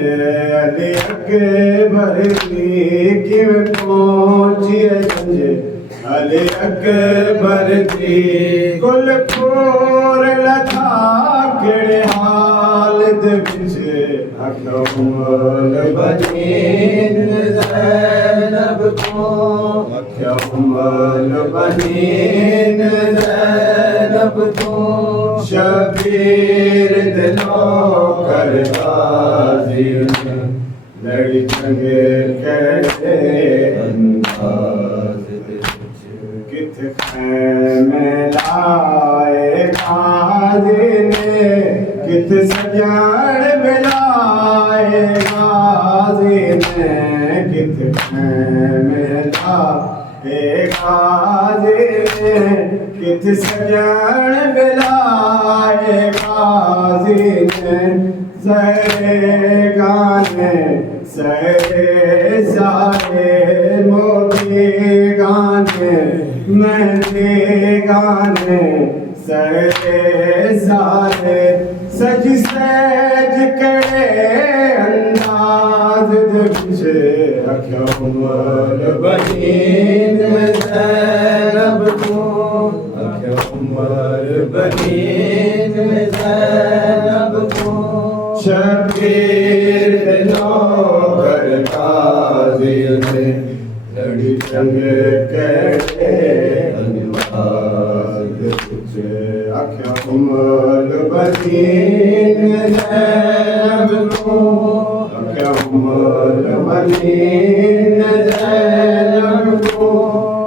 علی اکبر کی, کہ میں پہنچی رنج علی اکبر کی. کل پور لکھا کڑے حال دے وچ, آکھیا عمر بنی زینب کو, آکھیا عمر بنی زینب کو, شبیر دلوں کر غازی لڑی چنگے کیسے انداز کت خیمے لائے غازی نے کت سجان بلائے غازی نے کت خیمے لائے غازی نے کت سجان بلائے غازی نے سہرے گانے سہرے سارے موتی گانے مہندی گانے سہرے سارے سج سج کڑے انداز دے رکھو عمر بنین زینب کو رکھو عمر بنین زینب کو شبیر دلوں کر غازی نے لڑی چنگے کیسے انداز تجھے آنکھیں عمر بنین زینب کو آنکھیں عمر بنین زینب کو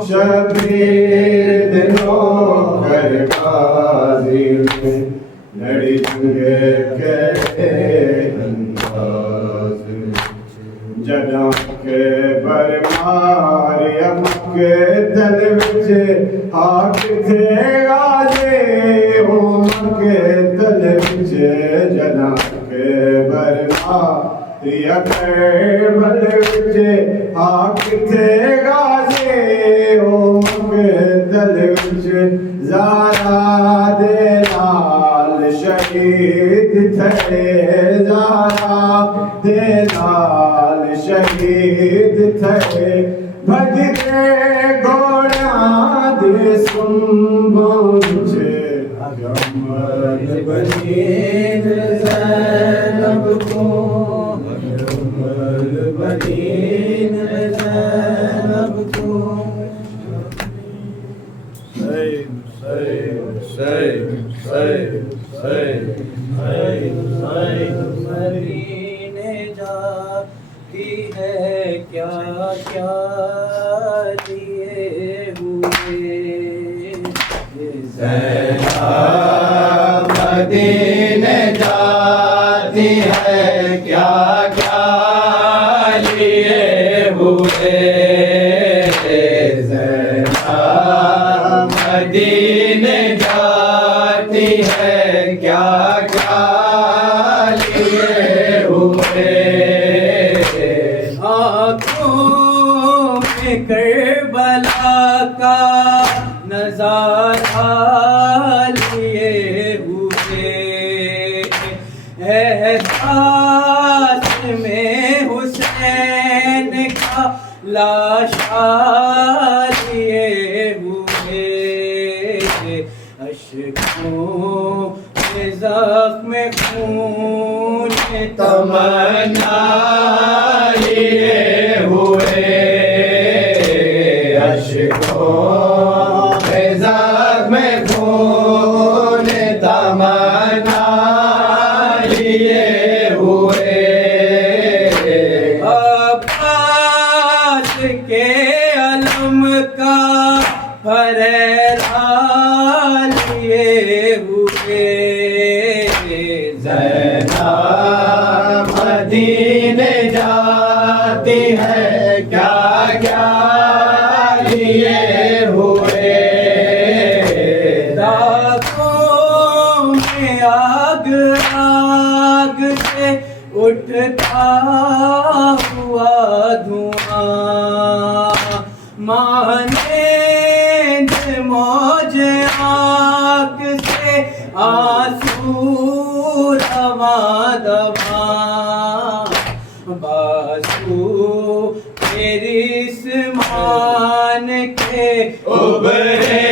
شبیر دلوں کر غازی نے لڑی چنگے کیسے انداز جدوں کے برمار امک دل وچ آگ تھے غازی امک دل وچ جدوں کے برمار کربل وچ آگ تھے غازی امک دل وچ زارا دے لال شہید تھے زارا دے لال شہید تھے بھجتے گھوڑیاں دے سنبوں چھے عمر بنین زینب کو عمر بنین زینب کو مدینے جاتی ہے کیا کیا لیے ہوئے زینب مدینے جاتی ہے کیا کیا لیے ہوئے زینب مدینے جاتی ہے کیا کیا لیے ہوئے آنکھوں میں کربلا کا نظارہ لیے ہوئے احساس میں حسین کا لاشا لیے ہوئے اشکوں میں زخم خون تمنا لیے ہوئے اشکوں میں زخم خون تمنا لیے ہوئے عباس کے علم کا پھریرا لیے ہوئے زینب مدینے جاتی ہے کیا کیا لیے ہوئے داغوں میں آگ آگ سے اٹھتا ہوا دھواں مانند موج آگ سے آنسو رواں دواں بازو تیری سمان کے ابھرے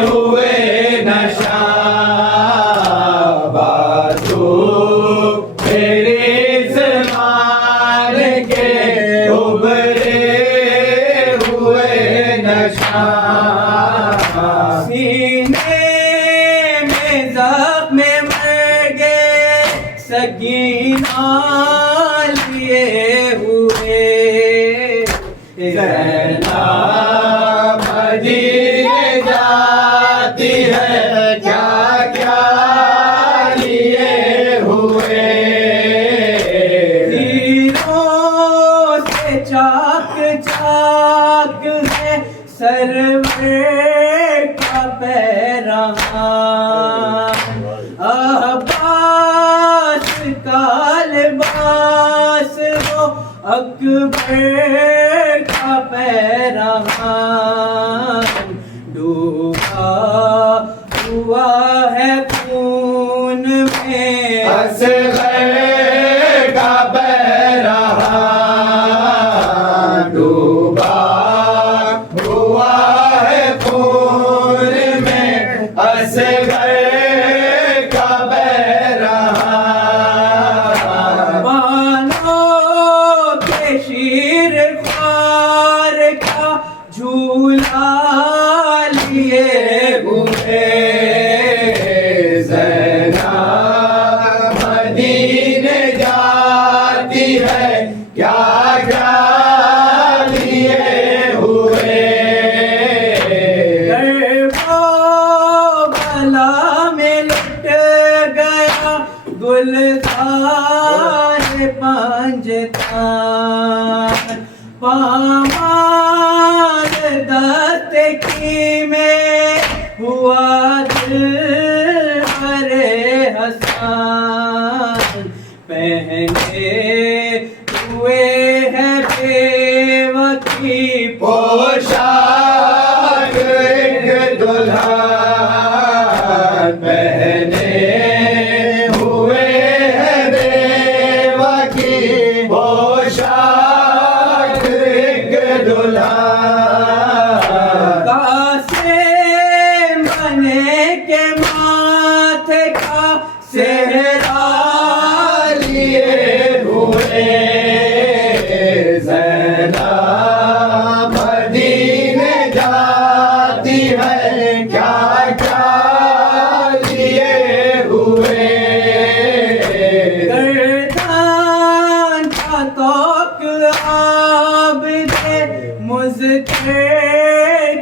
ہوئے نشاں بازو تیرے زمان کے ابھرے ہوئے نشاں سینے میں سکینہ لیے ہوئے زینب مدینے جاتی ہے کیا کیا لیے ہوئے ہیروں سے چاک چاک ہے سرور کا پیرہان عباس کا لباس وہ اکبر کا پیرہان ڈوبا ہوا ہے خون میں اصغر کا پیرہان ڈوبا ہوا ہے خون میں اصغر کا پیرہان بانوں کے شیر خوار کا جھولا لیے ہوئے زینب مدینے جاتی ہے کیا کیا لیے ہوئے کربلا میں لٹ گیا گلزار پنجتان پامال دست کی میں ہوا دل برے حسان پہنے ہوئے ہیں بیوہ کی پوشاک ایک دلہن پہنے ہوئے ہیں بیوہ کی پوشاک ایک دلہن قاسم بنے کے ماتھے کا صحرا لیے ہوئے زینب مدینے جاتی ہے کیا کیا لیے ہوئے گردان کا توق عابد مذکر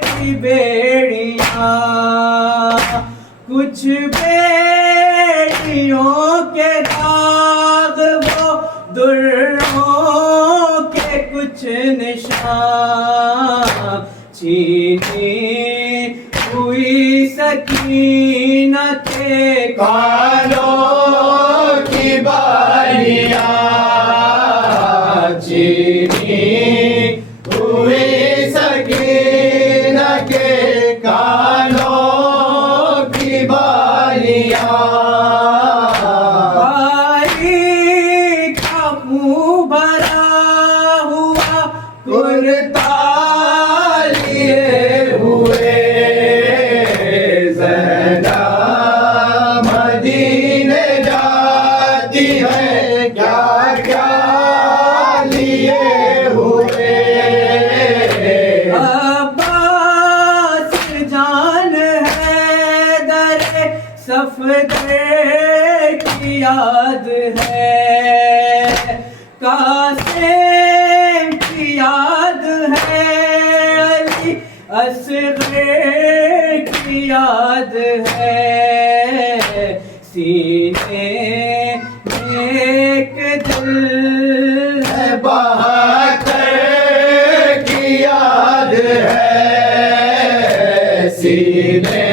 کی بیڑیاں کچھ بیڑیوں کے داغ وہ دروں کے کچھ نشان چھینی ہوئی سکینہ کے کانوں کی بالیاں چینی ہوئی سکینہ کے کانوں کی بالیاں بھائی کا منہ بھرا ہوا کرتا لیے ہوئے زینب مدینے جاتی ہے کیا کیا لیے ہوئے عباس جان حیدر صفدر کی یاد ہے قاسم کی یاد ہے علی اصغر کی یاد ہے سینے میں ایک دل ہے بہتر کی یاد ہے سینے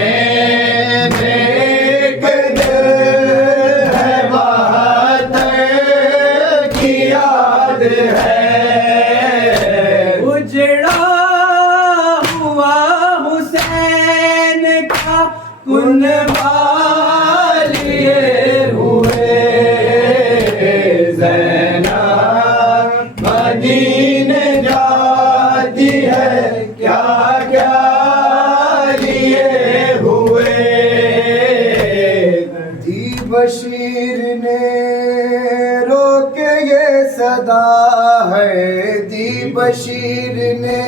میں ایک دل ہے بہتر کی یاد ہے اجڑا ہوا حسین کا کنبہ لیے ہوئے زینب مدینے جاتی ہے کیا کیا لیے ہوئے دی بشیر نے رو کے یہ صدا ہے دی بشیر نے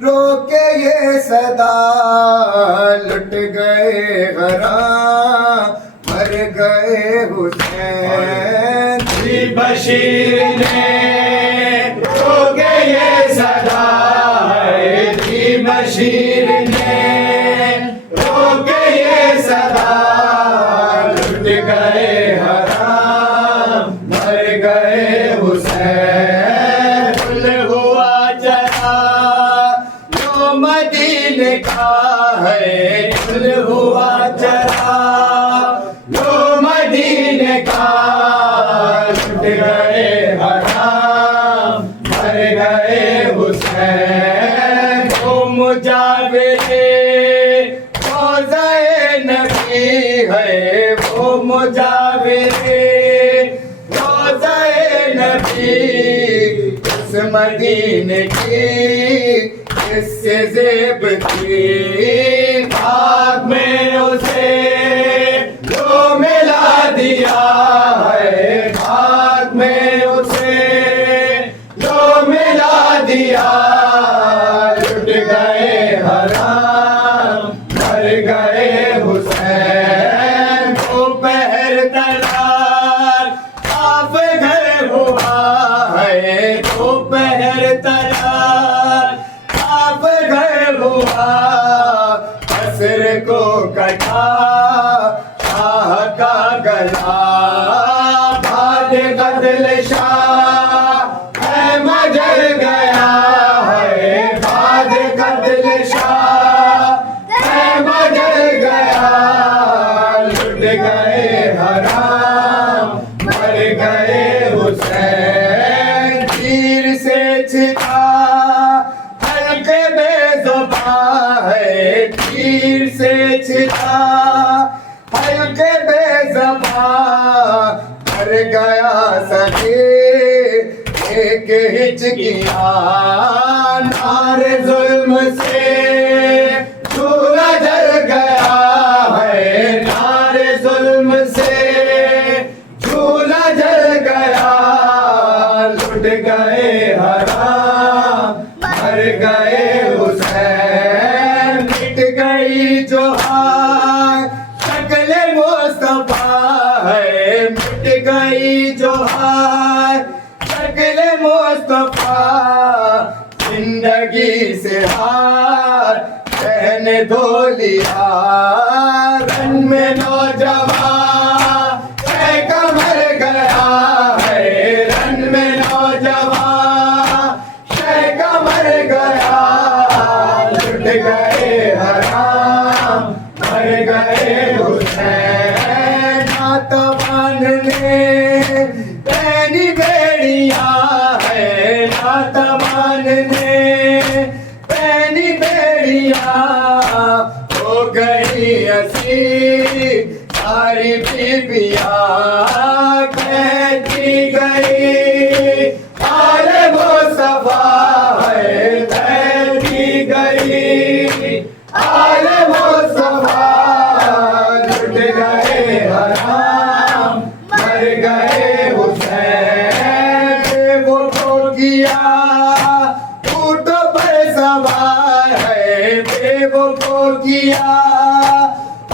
رو کے یہ صدا لٹ گئے غرام مر گئے حسین جی بشیر نے رو کے یہ صدا ہے جی بشیر نے رو کے یہ صدا لٹ گئے حرام مر گئے حسین گل ہوا چلا جو مدینے کا ہے گل ہوا چلا جو مدینے کا لٹ گئے حرام مر گئے حسین وہ مجاور روضہ نبی ہے وہ مجاور روضہ نبی اس مدینے کی اس سے زیب تھی خاک میں اسے جو ملا دیا ہے خاک میں اسے جو ملا دیا لٹ گئے حرام مر گئے حسین وہ پہر تلار آپ گھر ہوا ہے وہ پہر تلار آپ گھر ہوا عصر کو کٹا شاہ کا گلا بعد قتل شاہ ہے مجر گیا ہے بعد قتل شاہ ہے مجر گیا لٹ گئے حرام مر گئے حسین تیر سے چھتا حلقے بے زباں ہے تیر سے چھتا حلقے بے زباں مر گیا سخی ایک ہچکیاں نار ظلم سے چورا جل گیا ہے نار ظلم سے چولہا جل گیا لٹ گئے حرام مر گئے حسین مٹ گئی جو ہائے شکل مصطفیٰ ہے مٹ گئی جو ہائے شکل مصطفیٰ زندگی سے ہار پہن دھو لیا رن میں نوجوان کا مر گیا ہے رن میں نوجوان کا مر گیا لٹ گئے حرام مر گئے حسین ناتوان نے پہنی بیڑیاں ہے ناتوان نے پہنی بیڑیاں ہو گئی اسیر ساری بیبیاں کہتی گئی آل مصطفیٰ ہے کہتی گئی آل مصطفیٰ لٹ گئے حرام مر گئے حسین وہ تو کیا اونٹوں پر سوار ہے وہ کو کیا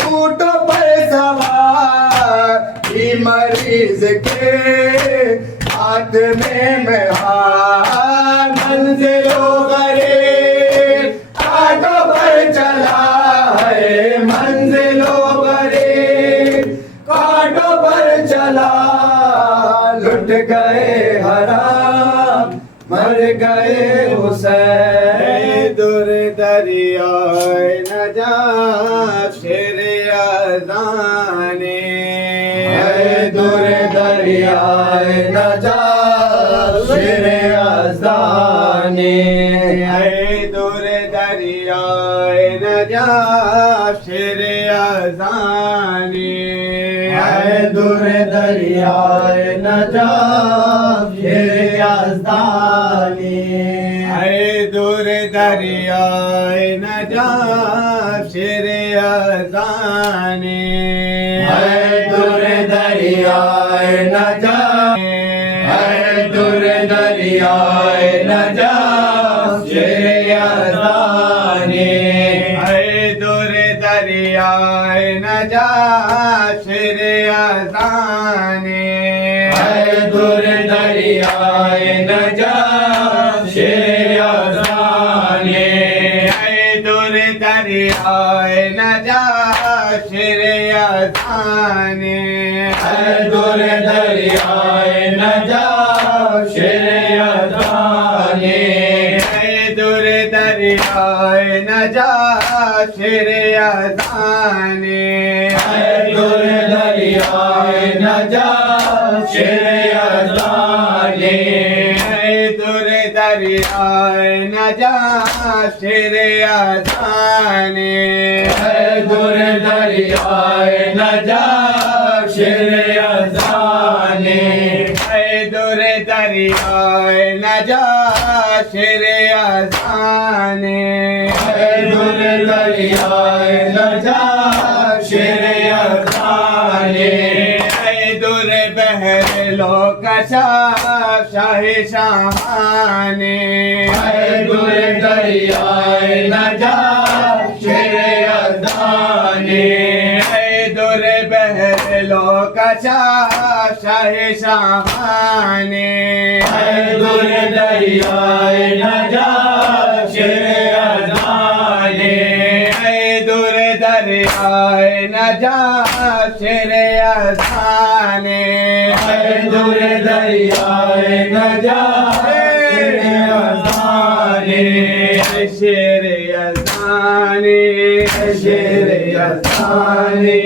اونٹوں پر سوار مریض کے ہاتھ میں مہار منزلوں غریب آٹوں پر چلا ہے منزلوں غریب کانٹوں پر چلا لٹ گئے حرام مر گئے حسین دور دریائے نجات شیر یزدانی دور دریائے نجات شیر یزدانی دور دریائے نجات شیر یزدانی دور دریائے نجات شیر یزدانی دور دریائے نجات شیر یزدانی دور دریائے نجات دور دریائے نجات شیر یزدانی دور دریائے نجات شیر دور دریائے نجات شیر یزدانی اے دور دریائے نجات شیر یزدانی اے دور دریائے نجات شیر یزدانی اے دور دریائے نجات شیر یزدانی اے دور دریائے نجات شیر یزدانی اے دور دریائے نجات شیر یزدانی اے دور دریائے نجات شیر یزدانی اے دور دریائے نجات شیر یزدانی اے دور بحر لوکشاف شاہ شاہانی اے دور دریائے نجات شیر یزدانی اے دور بحر لوکشاف شاہ شاہانی اے دور دریائے نجات شیر یزدانی اے دور دریائے نجات شیر یزدانی اے دور دریائے نجات شیر یزدانی شیر یزدانی شیر یزدانی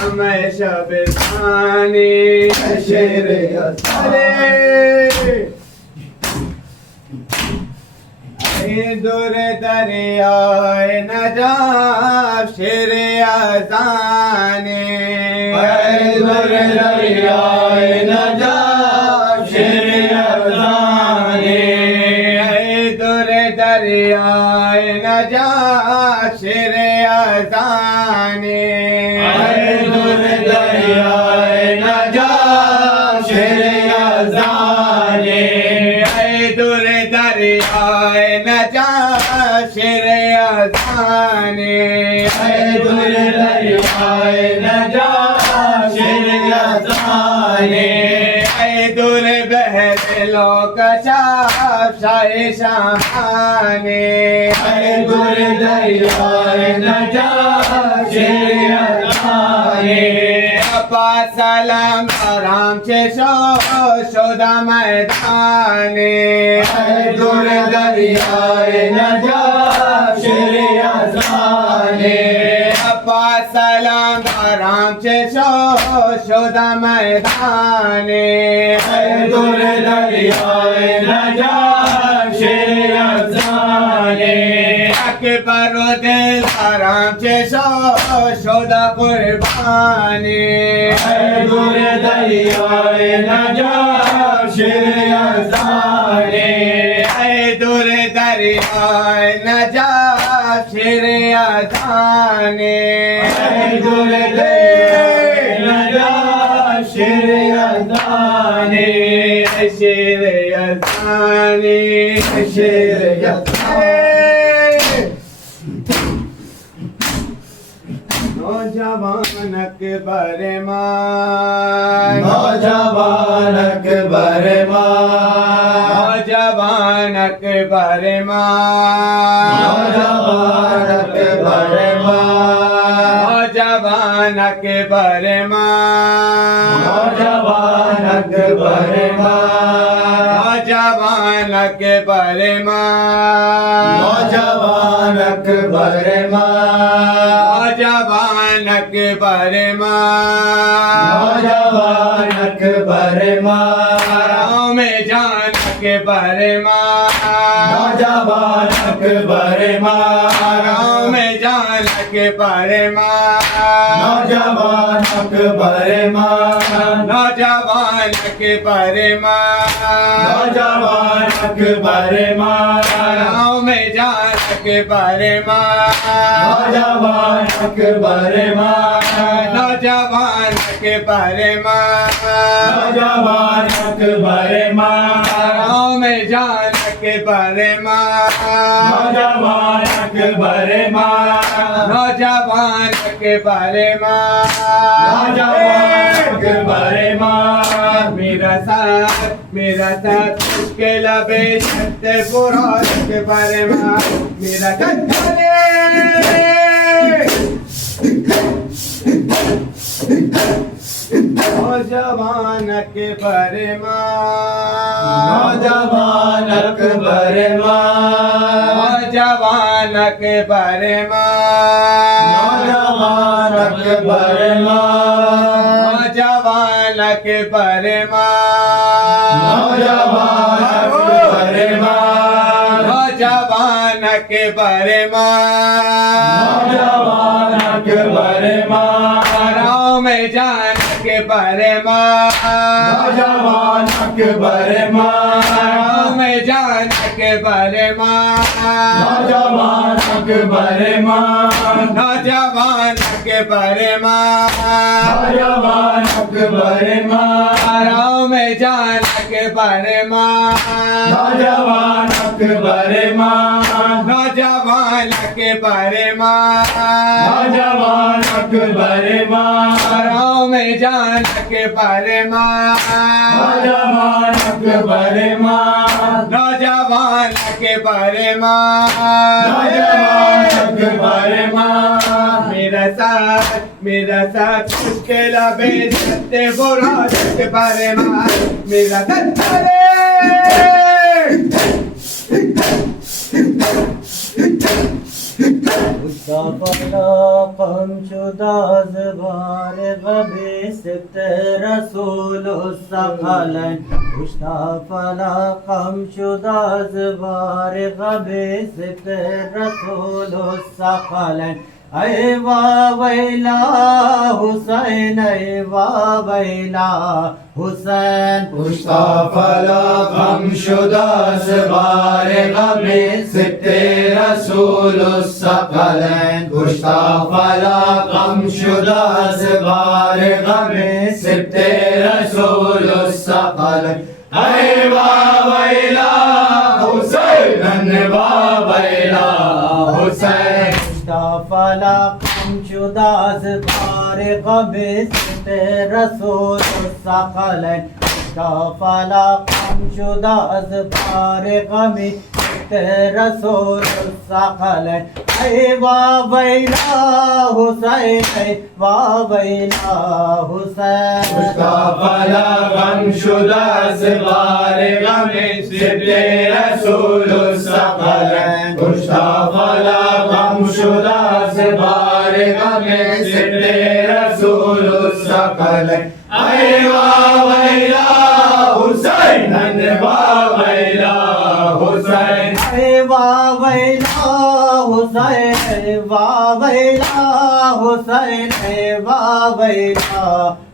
ہمیشہ بزانی شیر یزدانی اے دور دریائے نجات شیر یزدانی اے دور دریائے نجات شیر یزدانی اے دور دریائے نجات شیر یزدانی اے دور دریائے نجات شیر یزدانی اے دور دریائے نجات شیر یزدانی اے دور دریائے نجات شیر یزدانی اے دور بحر لوکشاف شاہ شاہانی اے دور دریائے نجات شیر یزدانی اپا سلام آرام چشو شدہ میدانی اے دور دریائے نجات شیر یزدانی اپا سلام آرام چشو شدہ میدانی اے دور دریائے نجات شیر یزدانی اکبر و دل آرام چشو شدہ قربانی اے دور دریائے نجات شیر یزدانی اے دور دریائے نجات شیر یزدانی اے دور دریائے نجات شیر یزدانی شیر یزدانی شیر یزدانی نوجوان اکبر مان نوجوان اکبر ماں نوجوان اکبر مان نوجوان اکبر ماں نوجوان اکبر مان نوجوان اکبر ماں نوجوان اکبر مان نوجوان اکبر ماں نوجوان اکبر مان نوجوان اکبر ماں راؤں میں جان اکبر مان نوجوان اکبر ماں راؤں میں جان اکبر مان نوجوان اکبر ماں نوجوان اکبر مان نوجوان اکبر ماں راؤں میں جان اکبر مان نوجوان اکبر ماں نوجوان اکبر مان نوجوان اکبر ماں راؤں میں جان اکبر مان نوجوان اکبر ماں نوجوان اکبر مان نوجوان اکبر ماں میرا ساتھ کے لبے چھتے فرات کے برما میرا کتھلے نوجوان کے برما نوجوان اکبر ماں نوجوان کے برما نوجوان اکبر ماں نوجوان کے برما نوجوان اکبر ماں نوجوان کے برما نوجوان اکبر ماں راؤ میں جان کے برما نوجوان اکبر ماں راؤ میں جان کے برما نوجوان اکبر ماں نوجوان کے برما نوجوان اکبر ماں راؤ میں جان کے برما نوجوان اکبر ماں نوجوان کے برما نوجوان اکبر ماں راؤ میں جان کے برما نوجوان اکبر ماں نوجوان کے برما نوجوان اکبر ماں میرا ساتھ اس کے لبے چھتے برات کے برما میرا کتھلے قم شدہ زبار غبی ست رسول الثقلین مصطفی قم شدہ زبار غبی ست رسول الثقلین اے ویلا حسین اے ویلا حسین مصطفی غم شدہ سوار غم سبت رسول الثقلین مصطفی غم شدہ سوار غم سبت رسول الثقلین اے ویلا حسین ویلا حسین فلا قم شدہ زبار غبی ست رسول الثقلین فلا قم شدہ زبار غبی ست رسول الثقلین اے ویلا حسین اے ویلا حسین مصطفی غم شدہ سوار غم سبت رسول الثقلین مصطفی غم شدہ سوار غم سبت رسول الثقلین اے ویلا حسین ویلا حسین اے ویلا حسین اے ویلا حسین اے ویلا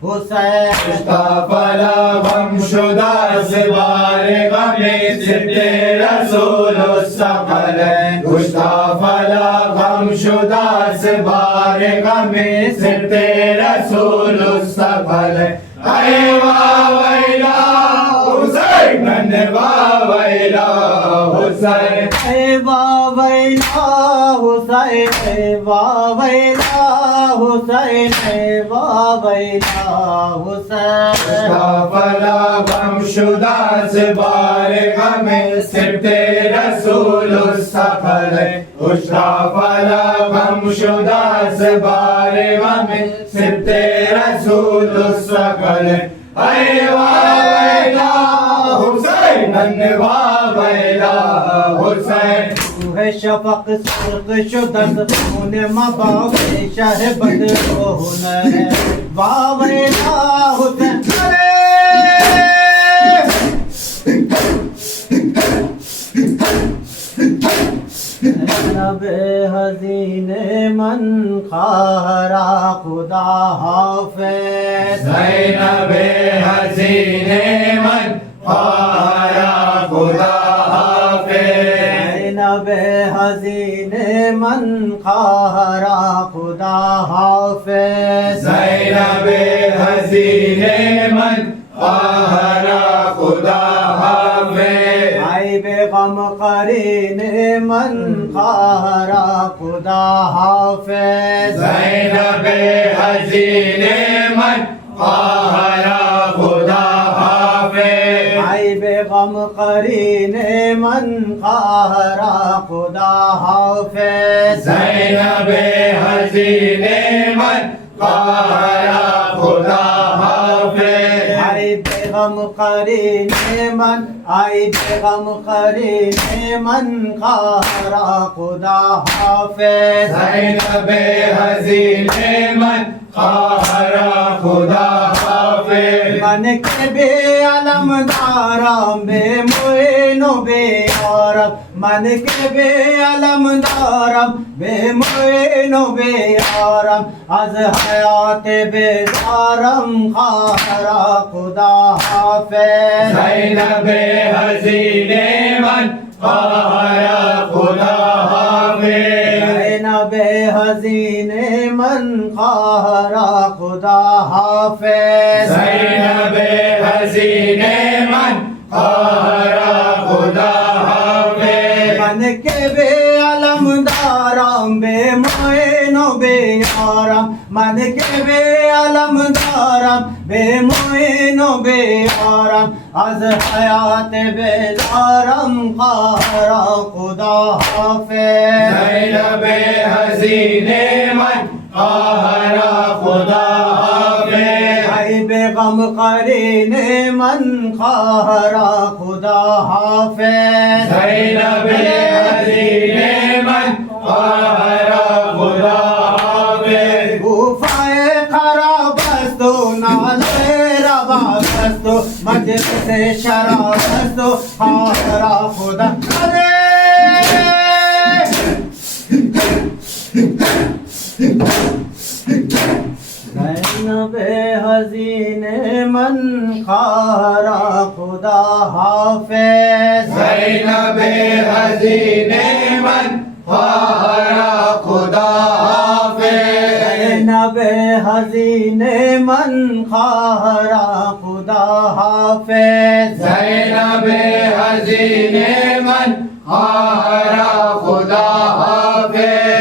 حسین مصطفی غم شدہ سوار غم سبت رسول الثقلین مصطفی غم شدہ سوار غم سبت رسول الثقلین اے ویلا حسین ویلا حسین اے ویلا حسین اے ویلا حسین اے ویلا حسین مصطفی غم شدہ سوار غم سبت رسول الثقلین مصطفی غم شدہ سوار غم سبت رسول الثقلین اے ویلا حسین ویلا حسین تو ہے شفق سرخ شدہ خون مباغ شہ بدر و ہنر ویلا حسین زینب حزین من خارا خدا حافظ زینب حزین من خارا خدا حافظ زینب حزین من خارا خدا حافظ زینب حزین من خارا خدا حافظ آئی بے غم قرین من خارا خدا حافظ زینب حزین من خارا خدا حافظ آئی بے غم غم قرین من قہرا خدا حافظ زینب حزین من قہرا خدا حافظ آئی بیغم قرین من آئی بیغم قرین من قہرا خدا حافظ زینب حزین من قہرا خدا حافظ من کے بے علم دارم بے معین و بے یارم من کے بے علم دارم بے معین و بے یارم از حیات بیزارم قہرا خدا حافظ زینب حزین من قہرا خدا حافظ زینب حزین من قہرا خدا حافظ زینب حزین من قہرا خدا حافظ من کے بے علم دارم بے معین و بے یارم من کے بے علم دارم بے معین و بے یارم از حیات بیزارم قہرا خدا حافظ زینب حزین من قہرا خدا حافظ ای بیغم قرین من قہرا خدا حافظ زینب حزین من قہرا خدا حافظ کوفہ خراب است و نالے رباب است و مجلس شراب است و قہرا خدا زینب حزین من قہرا خدا حافظ زینب حزین من قہرا خدا حافظ زینب حزین من قہرا خدا حافظ زینب حزین من قہرا خدا حافظ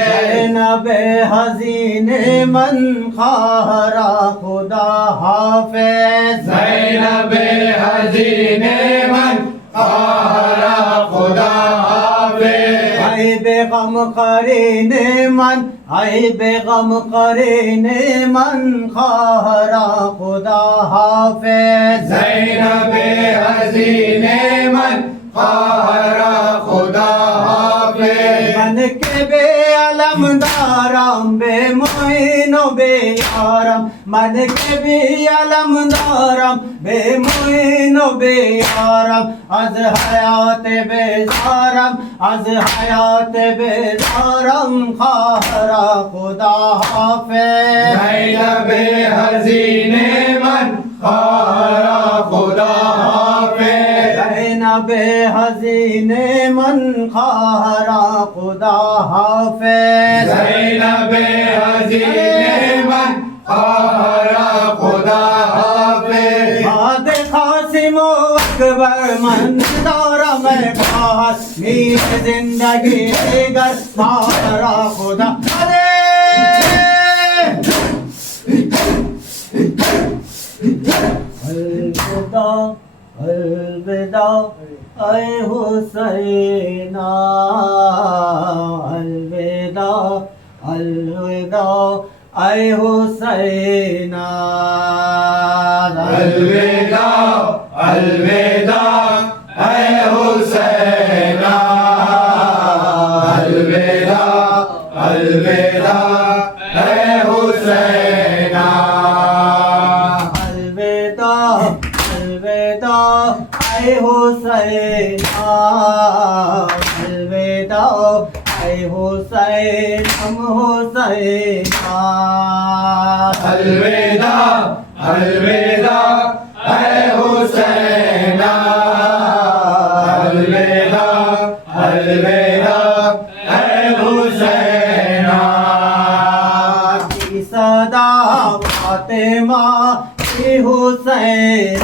زینب حزین من قہرا خدا حافظ زینب حزین من قہرا خدا حافظ ای بیغم قرین من ای بیغم قرین من قہرا خدا حافظ زینب حزین من قہرا خدا حافظ من کے بے علم دارم بے معین و بے یارم من کے بے علم دارم بے معین و بے یارم از حیات بیزارم از حیات بیزارم قہرا خدا حافظ زینب حزین من قہرا خدا حافظ زینب حزین من قہرا خدا حافظ زینب حزین من قہرا خدا حافظ بعد قاسم و اکبر من دارم خواہد میر زندگی گر قہرا خدا الوداع الوداع اے حسین الوداع الوداع اے حسین الوداع الوداع اے حسین الوداع الوداع اے حسین الوداع الوداع اے حسین الوداع اے حسین ہم حسین الوداع الوداع اے حسین الوداع الوداع اے حسین کی صدا فاطمہ کی حسین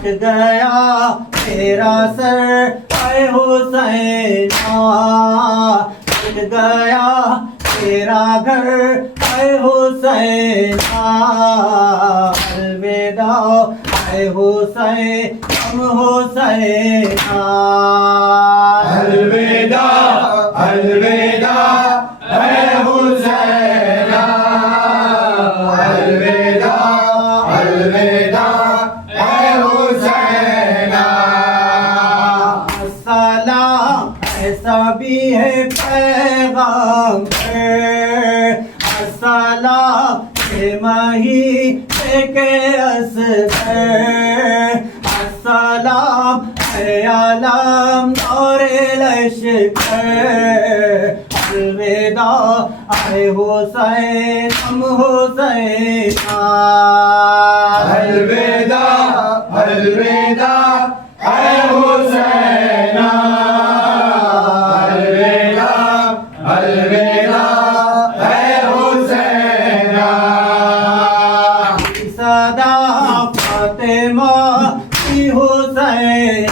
کٹ گیا تیرا سر اے حسین کٹ گیا تیرا گھر اے حسین الوداع اے حسین ہم حسین الوداع الوداع اے حسین الوداع الوداع اے حسین السلام ایسا بھی ہے پیغام السلام مہی کے اصغر السلام اے عالم دور لشکر الوداع اے حسین ہم حسین الوداع الوداع اے حسین الوداع الوداع اے حسین صدا فاطمہ کی حسین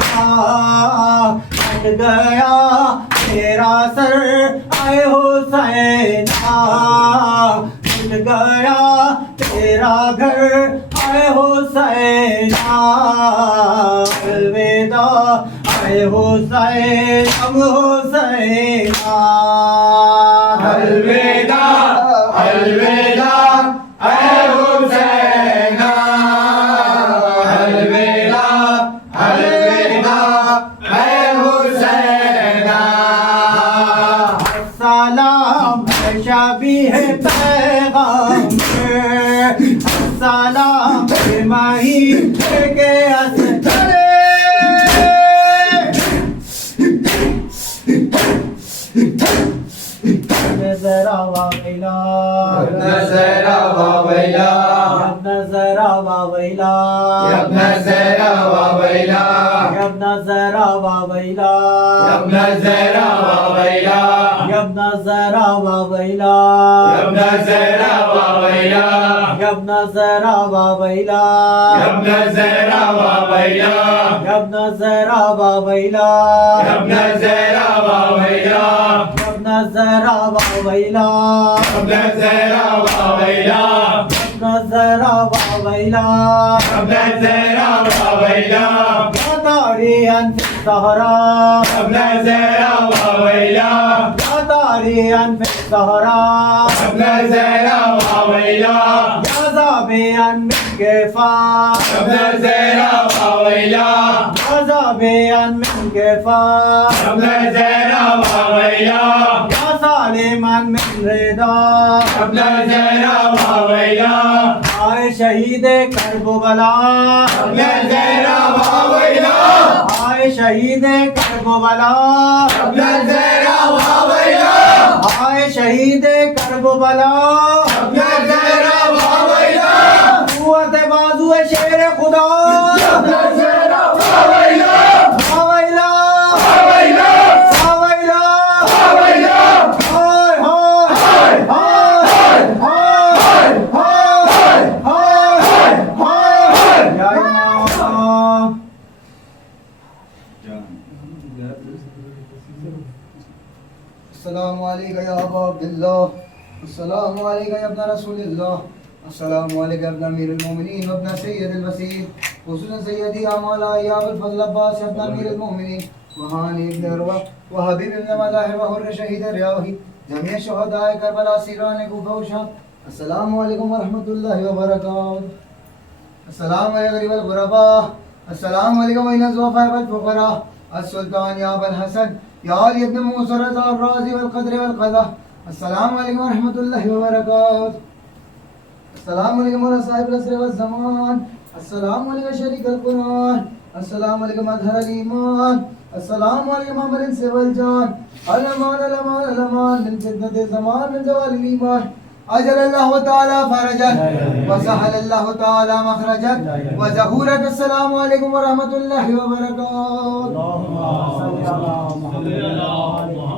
کٹ گیا تیرا سر اے حسین کٹ گیا تیرا گھر اے حسین الوداع اے حسین ہم حسین الوداع الوداع اے حسین الوداع الوداع اے حسین السلام شبیہ پیغام السلام مہی کے اصغر نظر واویلا نظر واویلا نظر واویلا نظر واویلا نظر واویلا نظر واویلا نظر واویلا نظر واویلا نظر واویلا نظر واویلا نظر واویلا نظر واویلا نظر واویلا نظر واویلا نظر واویلا نظر واویلا داريا في الصحراء نظر واویلا داريا في الصحراء نظر واویلا يا ظابيا من كفار نظر واویلا يا ظابيا من كفار نظر واویلا يا ظالما من رضا نظر واویلا آئے شہید کربلا نظر واویلا آئے شہید کربلا نظر واویلا آئے شہید کربلا نظر واویلا قوت بازو شیر خدا نظر واویلا واویلا واویلا واویلا واویلا ہائے ہائے ہائے ہائے ہائے ہائے ہائے یا امام السلام علیکم یا ابا عبداللہ السلام علیکم یا ابن رسول اللہ السلام علیکم یا ابن امیر المومنین و ابن سید الوسیل خصوصا سیدی عمالا یا ابو الفضل عباس یا ابن امیر المومنین وحانی ابن عروہ وحبیب ابن مظاہر وحر شہید ریاہی جميع شہداء کربلا سیران کوفہ و شام السلام علیکم ورحمۃ اللہ وبرکاتہ السلام علیکم غریب الغرباء السلام علیکم وإلى الضعفاء والفقراء السلطان یا ابا الحسن یا علی ابن موسیٰ رضا الرازی والقدر والقضاء السلام علیکم ورحمۃ اللہ وبرکاتہ السلام علیکم ورحمۃ صاحب العصر والزمان السلام علیکم شریک القرآن السلام علیکم اظہر الایمان السلام علیکم عمر الانس والجان الامان الامان الامان من فتنة الزمان من زوال الایمان اجل اللہ تعالی فرجک وسهل اللہ تعالی مخرجک وظہورک السلام علیکم ورحمۃ اللہ وبرکاتہ